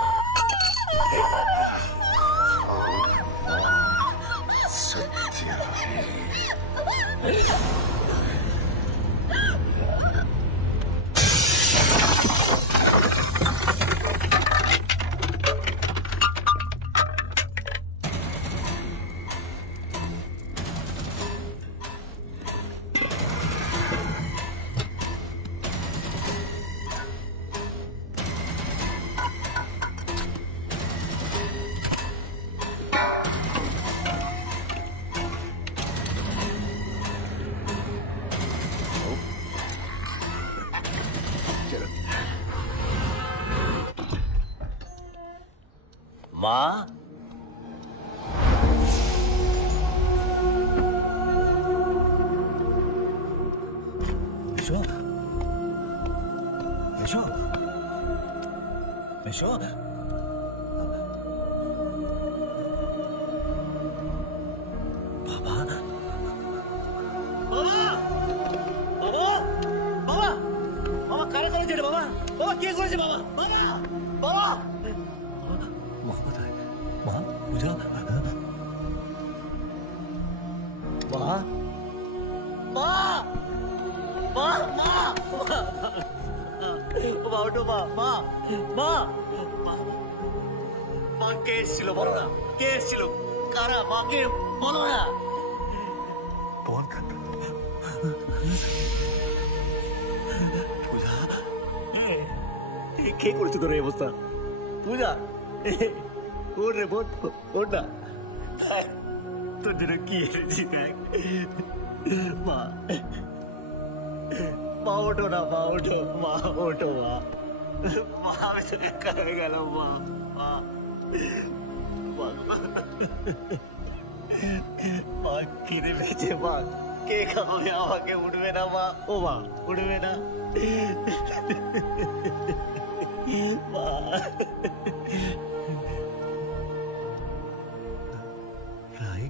মা, এসো এসো এসো। বাবা বাবা বাবা বাবা বাবা, কারে করেছে রে বাবা? বাবা কে করেছে বাবা? বাবা বাবা, মা কোথায়? মা পূজা, মা মা মা মা মা, ওঠো মা, মা মা মা, কে এসেছিল বলো না? কে এসেছিল? কারা? মাকে বলো না। পূজা, কে করেছে তোর এই অবস্থা? পূজা, ওর রে বোন, ওর না, তোর জন্য কি এনেছি দেখ। মা মা, ওঠো না মা, ওঠো মা, ওঠো মা, মা আমি তো একা হয়ে গেল মা, মা মা খিদে পেয়েছে মা, কে খাবে আমাকে? উঠবে না মা, ও মা উঠবে না মা। রাই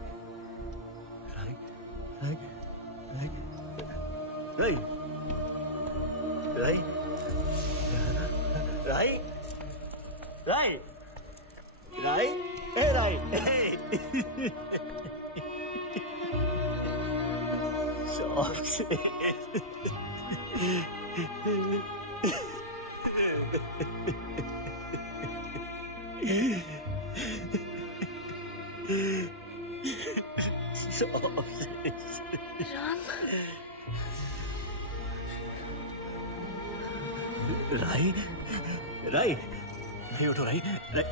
রাই রাই রাই রাই রাই রাই রাই রাই, এ রাই, সব রাই রাই রাই, ওঠো রাই,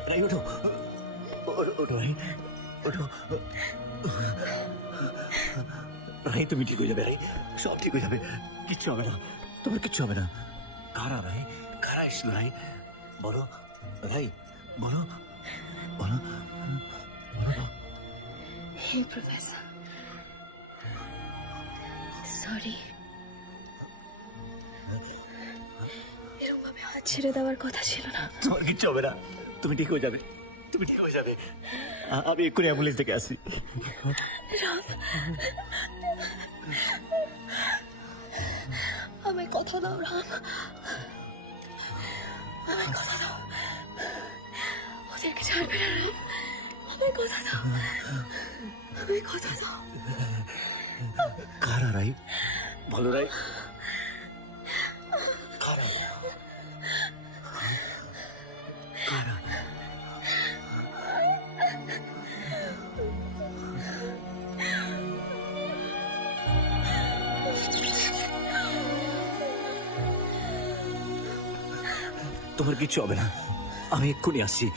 রাই ওঠো, ওঠো রাই, ওঠো রাই, তুমি ঠিক হয়ে যাবে রাই, সব ঠিক হয়ে যাবে, কিচ্ছু হবে না, তোমার কিচ্ছু হবে না। কারা রাই? কারা এসছিল রাই? বলো রাই, বলো বলো বলো। হে প্রফেসর, সরি, এরকম ভাবে হাত ছেড়ে দেওয়ার কথা ছিল না। তোমার কিচ্ছু হবে না, তুমি ঠিক হয়ে যাবে, তুমি ঠিক হয়ে যাবে। আমি এক্ষুনি অ্যাম্বুলেন্স থেকে আসি। আমায় কথা দাও রাম, আমায় কথা দাও, ওদেরকে ছাড়বে না রাম, আমায় কথা দাও, আমায় কথা দাও। কারা রাই? বলো রাই, কারা? কারা? তোমার কিচ্ছু হবে না, আমি এক্ষুনি আসছি।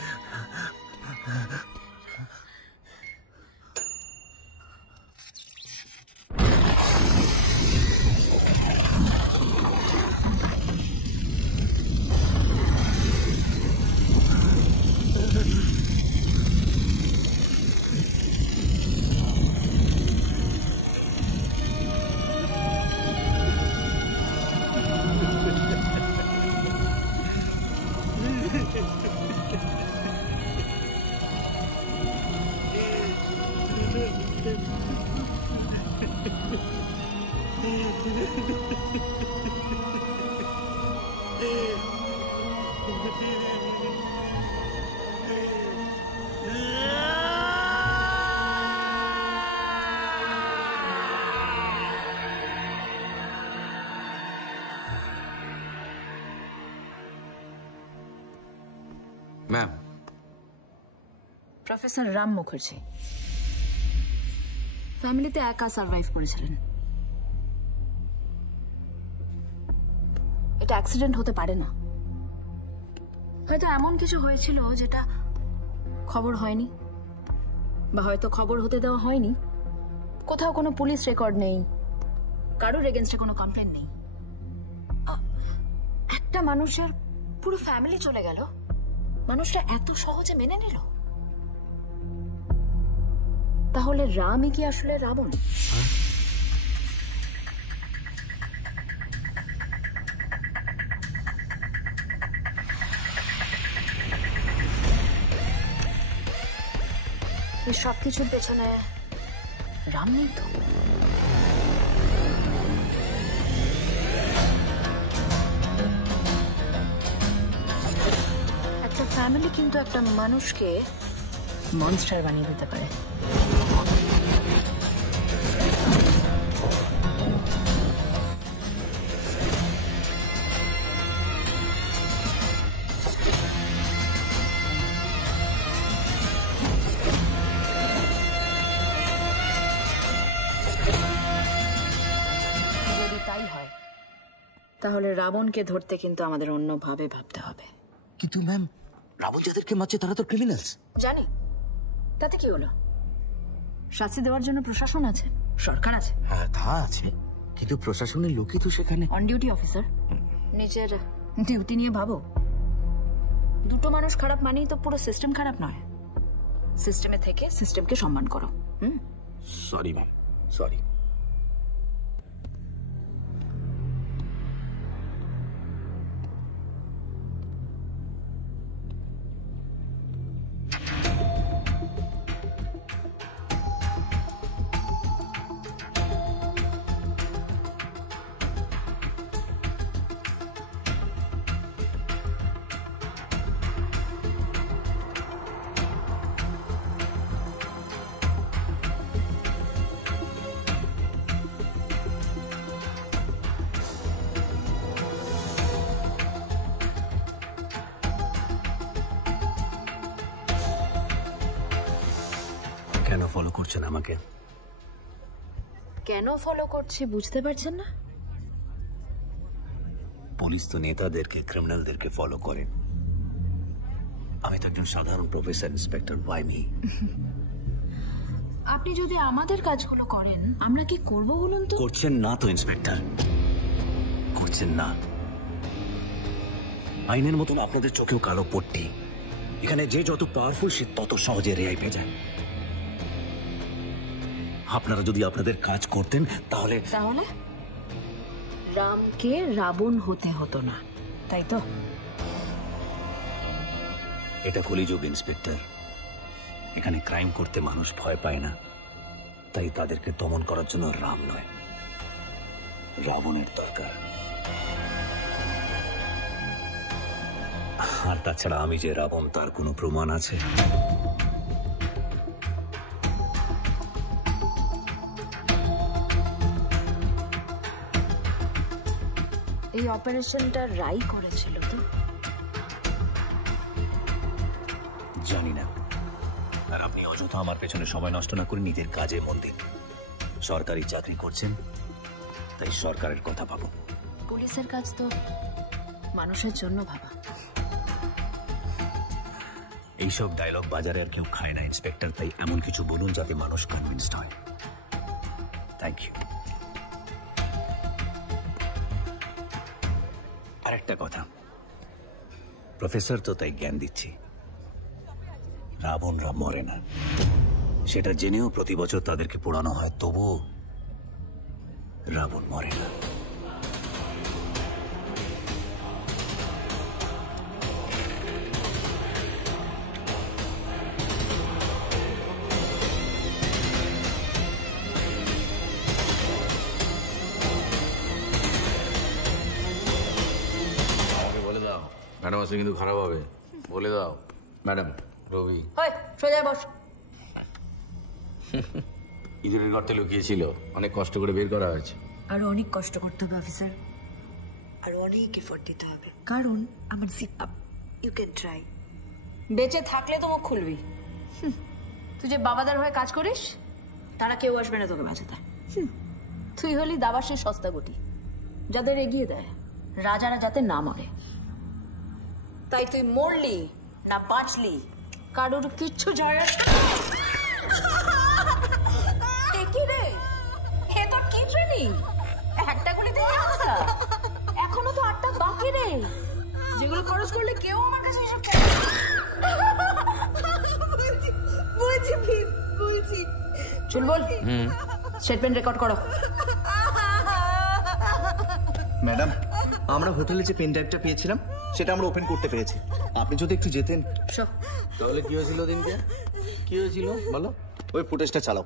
ম্যাম, প্রফেসর রাম মুখার্জি ফ্যামিলিতে একা সার্ভাইভ করেছিলেন। এটা অ্যাক্সিডেন্ট হতে পারে না, হয়তো এমন কিছু হয়েছিল যেটা খবর হয়নি, বা হয়তো খবর হতে দেওয়া হয়নি। কোথাও কোনো পুলিশ রেকর্ড নেই, কারোর এগেনস্টে কোনো কমপ্লেন নেই। একটা মানুষের পুরো ফ্যামিলি চলে গেল, মানুষটা এত সহজে মেনে নিল। তাহলে রামই কি আসলে রাবণ? এই সবকিছুর পেছনে রাম নেই তো? একটা ফ্যামিলি কিন্তু একটা মানুষকে মনস্টার বানিয়ে দিতে পারে। যদি তাই হয় তাহলে রাবণকে ধরতে কিন্তু আমাদের অন্যভাবে ভাবতে হবে। কিন্তু ম্যাম, রাবণ যাদেরকে মারছে তারা তো ক্রিমিনালস। জানি, তাতে কি হলো? শাস্তি দেওয়ার জন্য প্রশাসন আছে, সরকার আছে। হ্যাঁ, তা আছে, কিন্তু প্রশাসনের লোকই তো সেখানে। অন ডিউটি অফিসার, নিজের ডিউটি নিয়ে ভাবো। দুটো মানুষ খারাপ মানেই তো পুরো সিস্টেম খারাপ নয়। সিস্টেমে থেকে সিস্টেমকে সম্মান করো। Sorry ma'am, sorry. কেন ফলো করছেন আমাকে? কেন ফলো করছি বুঝতে পারছেন না? পুলিশ তো নেতাদেরকে, ক্রিমিনালদেরকে ফলো করেন। আমি তো একজন সাধারণ প্রফেসর, ইন্সপেক্টর। Y me? আপনি যদি আমাদের কাজগুলো করেন আমরা কি করব বলুন তো? করছেন না তো ইন্সপেক্টর, করছেন না। আইনের মতন আপনাদের চোখেও কালো পট্টি। এখানে যে যত পাওয়ারফুল সে তত সহজে রেহাই পেয়ে যায়। আপনারা যদি আপনাদের কাজ করতেন তাহলে রামকে রাবণ হতে হতো না, তাই তো? এটা কলিযুগ ইন্সপেক্টর। এখানে ক্রাইম করতে মানুষ ভয় পায় না, তাই তাদেরকে দমন করার জন্য রাম নয়, রাবণের দরকার। আর তাছাড়া আমি যে রাবণ তার কোনো প্রমাণ আছে? এই অপারেশনটা রাই করেছিল তো? জানি না। আর আপনি অযথা আমার পেছনে সময় নষ্ট না করে নিজের কাজে মন দিন। সরকারি চাকরি করছেন, তাই সরকারের কথা ভাবো। পুলিশের কাজ তো মানুষের জন্য ভাবা। এইসব ডায়লগ বাজারে আর কেউ খায় না ইন্সপেক্টর, তাই এমন কিছু বলুন যাতে মানুষ কনভিন্সড হয়। Thank you. আর একটা কথা, প্রফেসর তো তাই জ্ঞান দিচ্ছি, রাবণরা মরে না। সেটা জেনেও প্রতি বছর তাদেরকে পোড়ানো হয়, তবুও রাবণ মরে না। ম্যাডাম আসলে কিন্তু খারাপ হবে, বলে দাও। ম্যাডাম, রবি সোজা বস। ইঁদুরের গর্তে লুকিয়েছিল, অনেক কষ্ট করে বের করা হয়েছে। আরো অনেক কষ্ট করতে হবে অফিসার, আরো অনেক এফোর্ট দিতে হবে, কারণ আমার zip up. You can try. বেঁচে থাকলে তো মুখ খুলবি। তুই যে বাবাদের হয়ে কাজ করিস তারা কেউ আসবে না তোকে বাঁচাতে। তুই হলি দাবাসের সস্তা গুটি, যাদের এগিয়ে দেয় রাজারা যাতে না মরে। তাই তুই মরলি না বাঁচলি কারোর কিচ্ছু যায় আসে না। এ কি রে, এ তোর কি ট্রেনিং? একটা গুলিতে অবস্থা, এখনো তো 8টা বাকি রে, যেগুলো খরচ করলে কেউ আমার কাছে এসব বলছি প্লিজ বলছি। চল বল, স্টেটমেন্ট রেকর্ড করো। ম্যাডাম, আমরা হোটেলে যে পেন ড্রাইভটা পেয়েছিলাম সেটা আমরা ওপেন করতে পেরেছি। আপনি যদি একটু যেতেন। তাহলে কি হয়েছিল দিনকে? কি হয়েছিল বলো? ওই ফুটেজটা চালাও।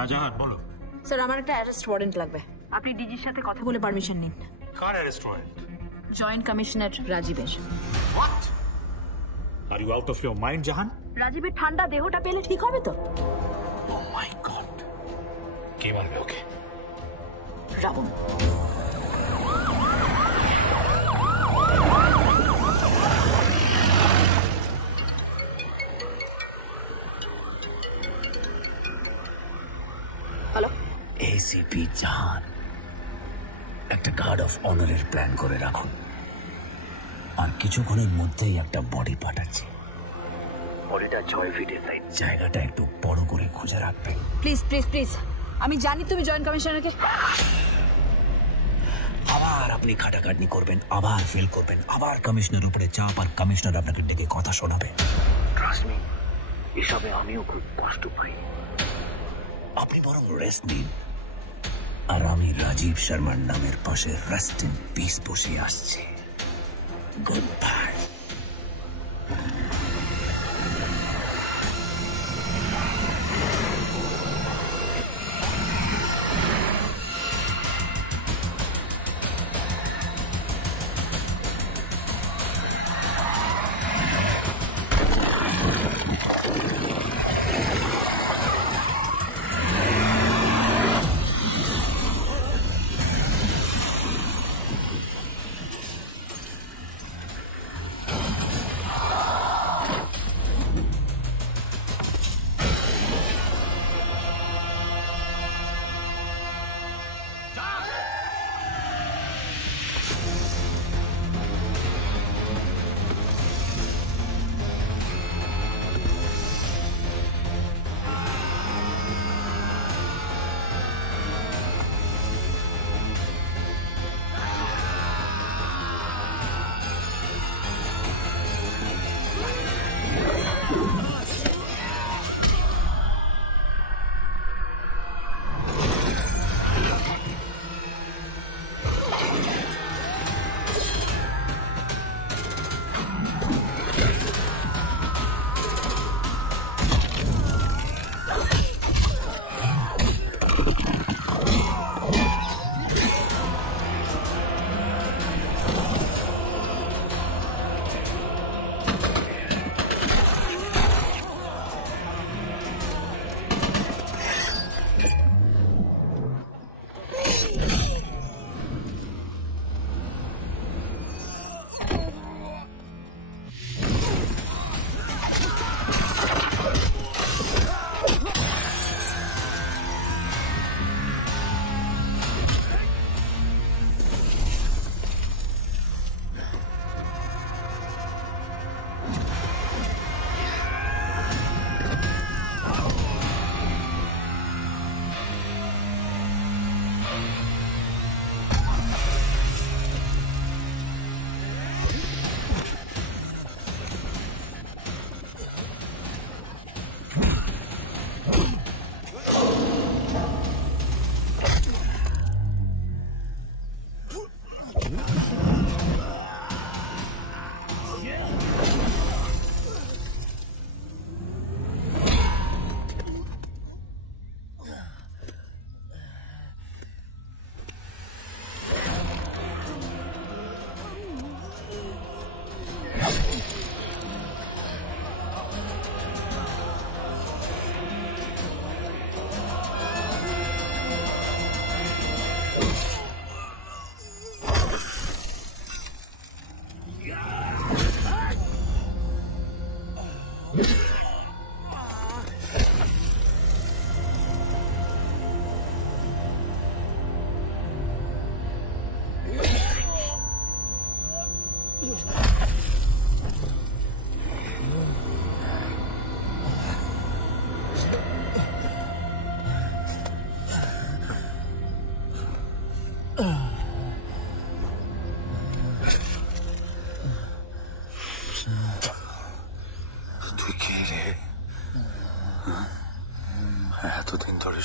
হ্যাঁ জাহান বলো। স্যার আমার একটা অ্যারেস্ট ওয়ারেন্ট লাগবে, আপনি ডিজির সাথে কথা বলে পারমিশন নিন। কার অ্যারেস্ট ওয়ারেন্ট? জয়েন্ট কমিশনার রাজীবের। What? Are you out of your mind Jahan? রাজীবের ঠান্ডা দেহটা পেলে ঠিক হবে তো? ও মাই গড, কে মারবে ওকে? রাবণ। হ্যালো, এসিপি জাহান, একটা গার্ড অফ অনারের প্ল্যান করে রাখুন। আর কিছুক্ষণের মধ্যেই একটা বডি পাঠাচ্ছে। বডিটা 6 ফিটের সাইড, জায়গাটা একটু বড় করে খুঁজে রাখবে। প্লিজ প্লিজ প্লিজ, আমি জানি তুমি জয়েন্ট কমিশনারকে। আবার আপনি খাটাখাটনি করবেন, আবার ফেল করবেন, আবার কমিশনার উপরে চাপ, আর কমিশনার আপনাকে ডেকে কথা শোনাবে। ট্রাস্ট মি, এসবে আমিও খুব কষ্ট পাই। আপনি বরং রেস্ট নিন, আর আমি রাজীব শর্মার নামের পাশে রেস্ট ইন পিস বসে আসছে। Good bye.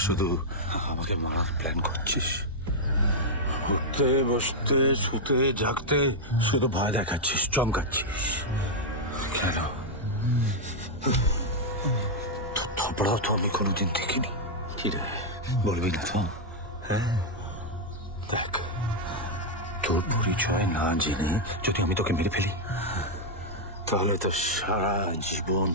শুধু আমাকে মারার প্ল্যান করছিস? উঠতে বসতে শুতে জাগতে শুধু ভয় দেখাচ্ছিস, চমকাচ্ছিস। কেন? তোর থপড়াও তো আমি কোনোদিন দেখিনি। কি রে, বলবি না তো? হ্যাঁ, দেখ, তোর পরিচয় না জেনে যদি আমি তোকে মেরে ফেলি, তাহলে তো সারা জীবন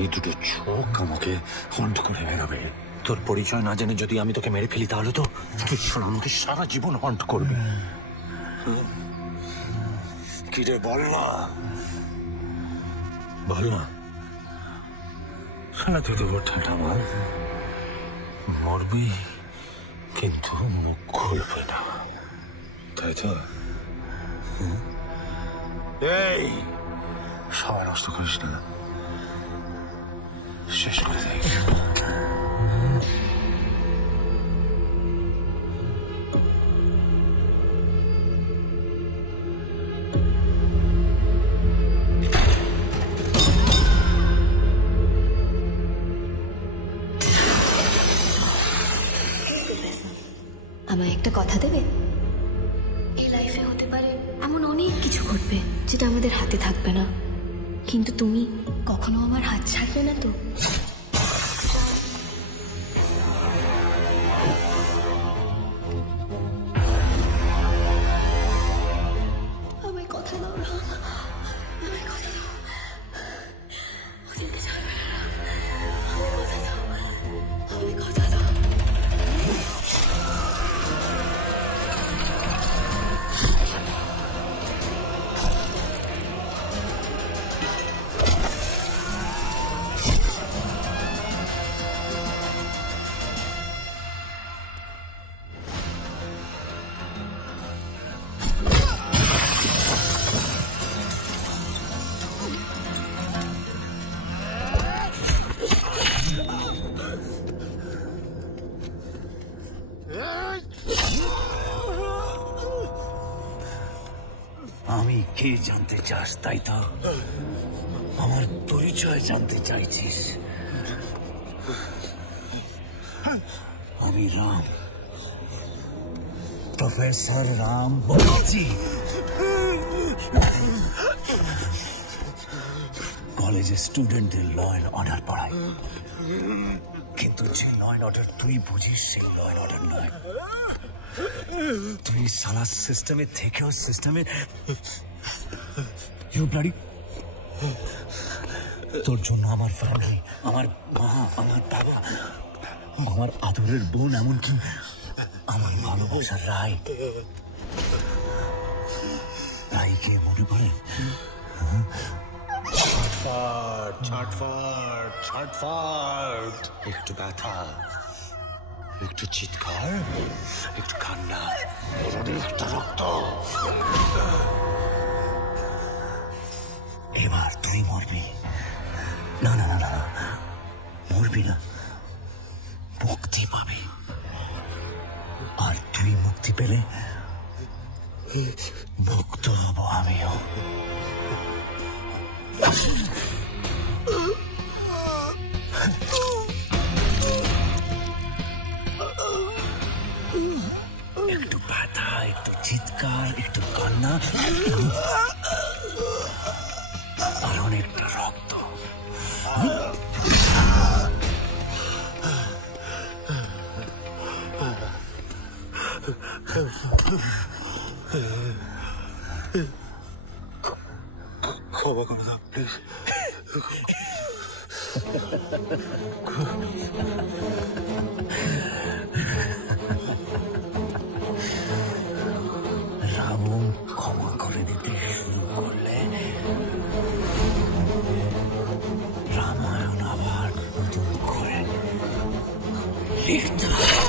এই দুটো চোখ আমাকে হন্ট করে বেরোবে। তোর পরিচয় না জেনে যদি আমি তোকে মেরে ফেলি, তাহলে তো তুই আমাকে সারা জীবন হন্ট করবি। কি রে, বল না, বল না। শোনা, তুই তো ঠান্ডা বল, মরবি কিন্তু মুখ খুলবে না, তাই তো? এই সবাই নষ্ট করিস না, শেষ করে দেয়। আমায় একটা কথা দেবে? এই লাইফে হতে পারে এমন অনেক কিছু ঘটবে যেটা আমাদের হাতে থাকবে না, কিন্তু তুমি কখনো আমার হাত ছাড়বে না তো? আমায় কথা দাও না, আমায় কথা দাও, যেতে ছাড়বে না, আমায় কথা দাও, আমায় কথা দাও। আমি কে জানতে চাস, তাই তো? আমার পরিচয় জানতে চাইছিস? আমি রাম, প্রফেসর রাম মুখার্জি। কলেজে স্টুডেন্টদের ল অ্যান্ড অর্ডার পড়াই, কিন্তু যে ল অ্যান্ড অর্ডার তুই বুঝিস সেই ল অ্যান্ড অর্ডার নয়। তুই সারা সিস্টেমে থেকেও সিস্টেমে তোর জন্য আমার ফ্যামিলি, আমার মা, আমার বাবা, আমার আদরের বোন, এমনকি আমার ভালোবাসার রাইকে মনে পড়ে? ছটফট ছটফট ছটফট, একটু ব্যথা, একটু চিৎকার, একটু কান্না, একটা রক্ত। এবার তুই মরবি। না না না না, মরবি না, মুক্তি পাবি। আর তুই মুক্তি পেলে মুক্ত হব আমিও। একটু ব্যথা, একটু চিৎকার, একটু কান্না, আর অনেকটা রক্ত। ক্ষমা করে দাও প্লিজ। রাবণ ক্ষমা করে দিতে শুরু করলে রামায়ণ আবার নতুন করে লিখতে হবে।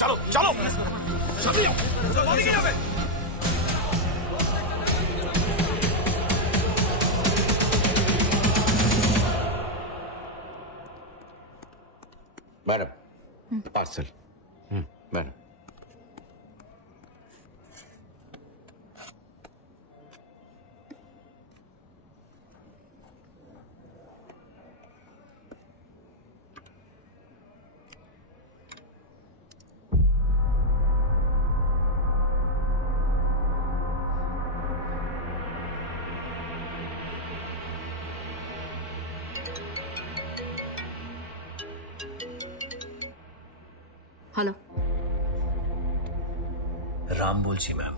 চলো চলো সামনে যাও, ওদিকে যাবে। Madam parcel. Madam hello, Ram বলছি ম্যাম।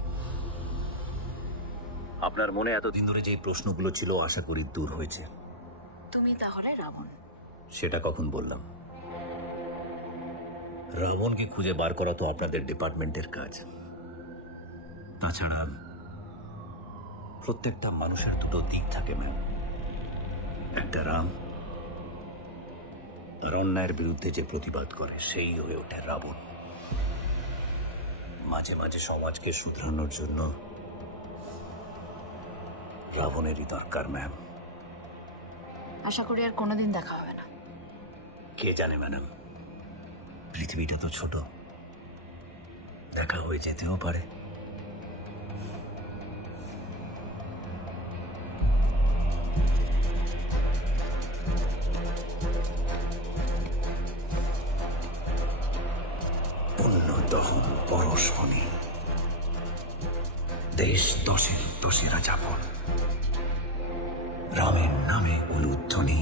আপনার মনে এতদিন ধরে যে প্রশ্নগুলো ছিল আশা করি দূর হয়েছে। তুমি তাহলে রাবণ? সেটা কখন বললাম? রাবণকে খুঁজে বার করা তো আপনাদের ডিপার্টমেন্টের কাজ। তাছাড়া প্রত্যেকটা মানুষের দুটো দিক থাকে ম্যাম। একটা রাম, আর অন্যায়ের বিরুদ্ধে যে প্রতিবাদ করে সেই হয়ে ওঠে রাবণ। মাঝে মাঝে সমাজকে শুধরানোর জন্য রাবণেরই দরকার ম্যাম। আশা করি আর কোনোদিন দেখা হবে না। কে জানে ম্যাডাম, পৃথিবীটা তো ছোট, দেখা হয়ে যেতেও পারে। পুণ্যদহন পরশমণি, দেশ দশের দশেরা যাপন, রামের নামে উলুধ্বনি।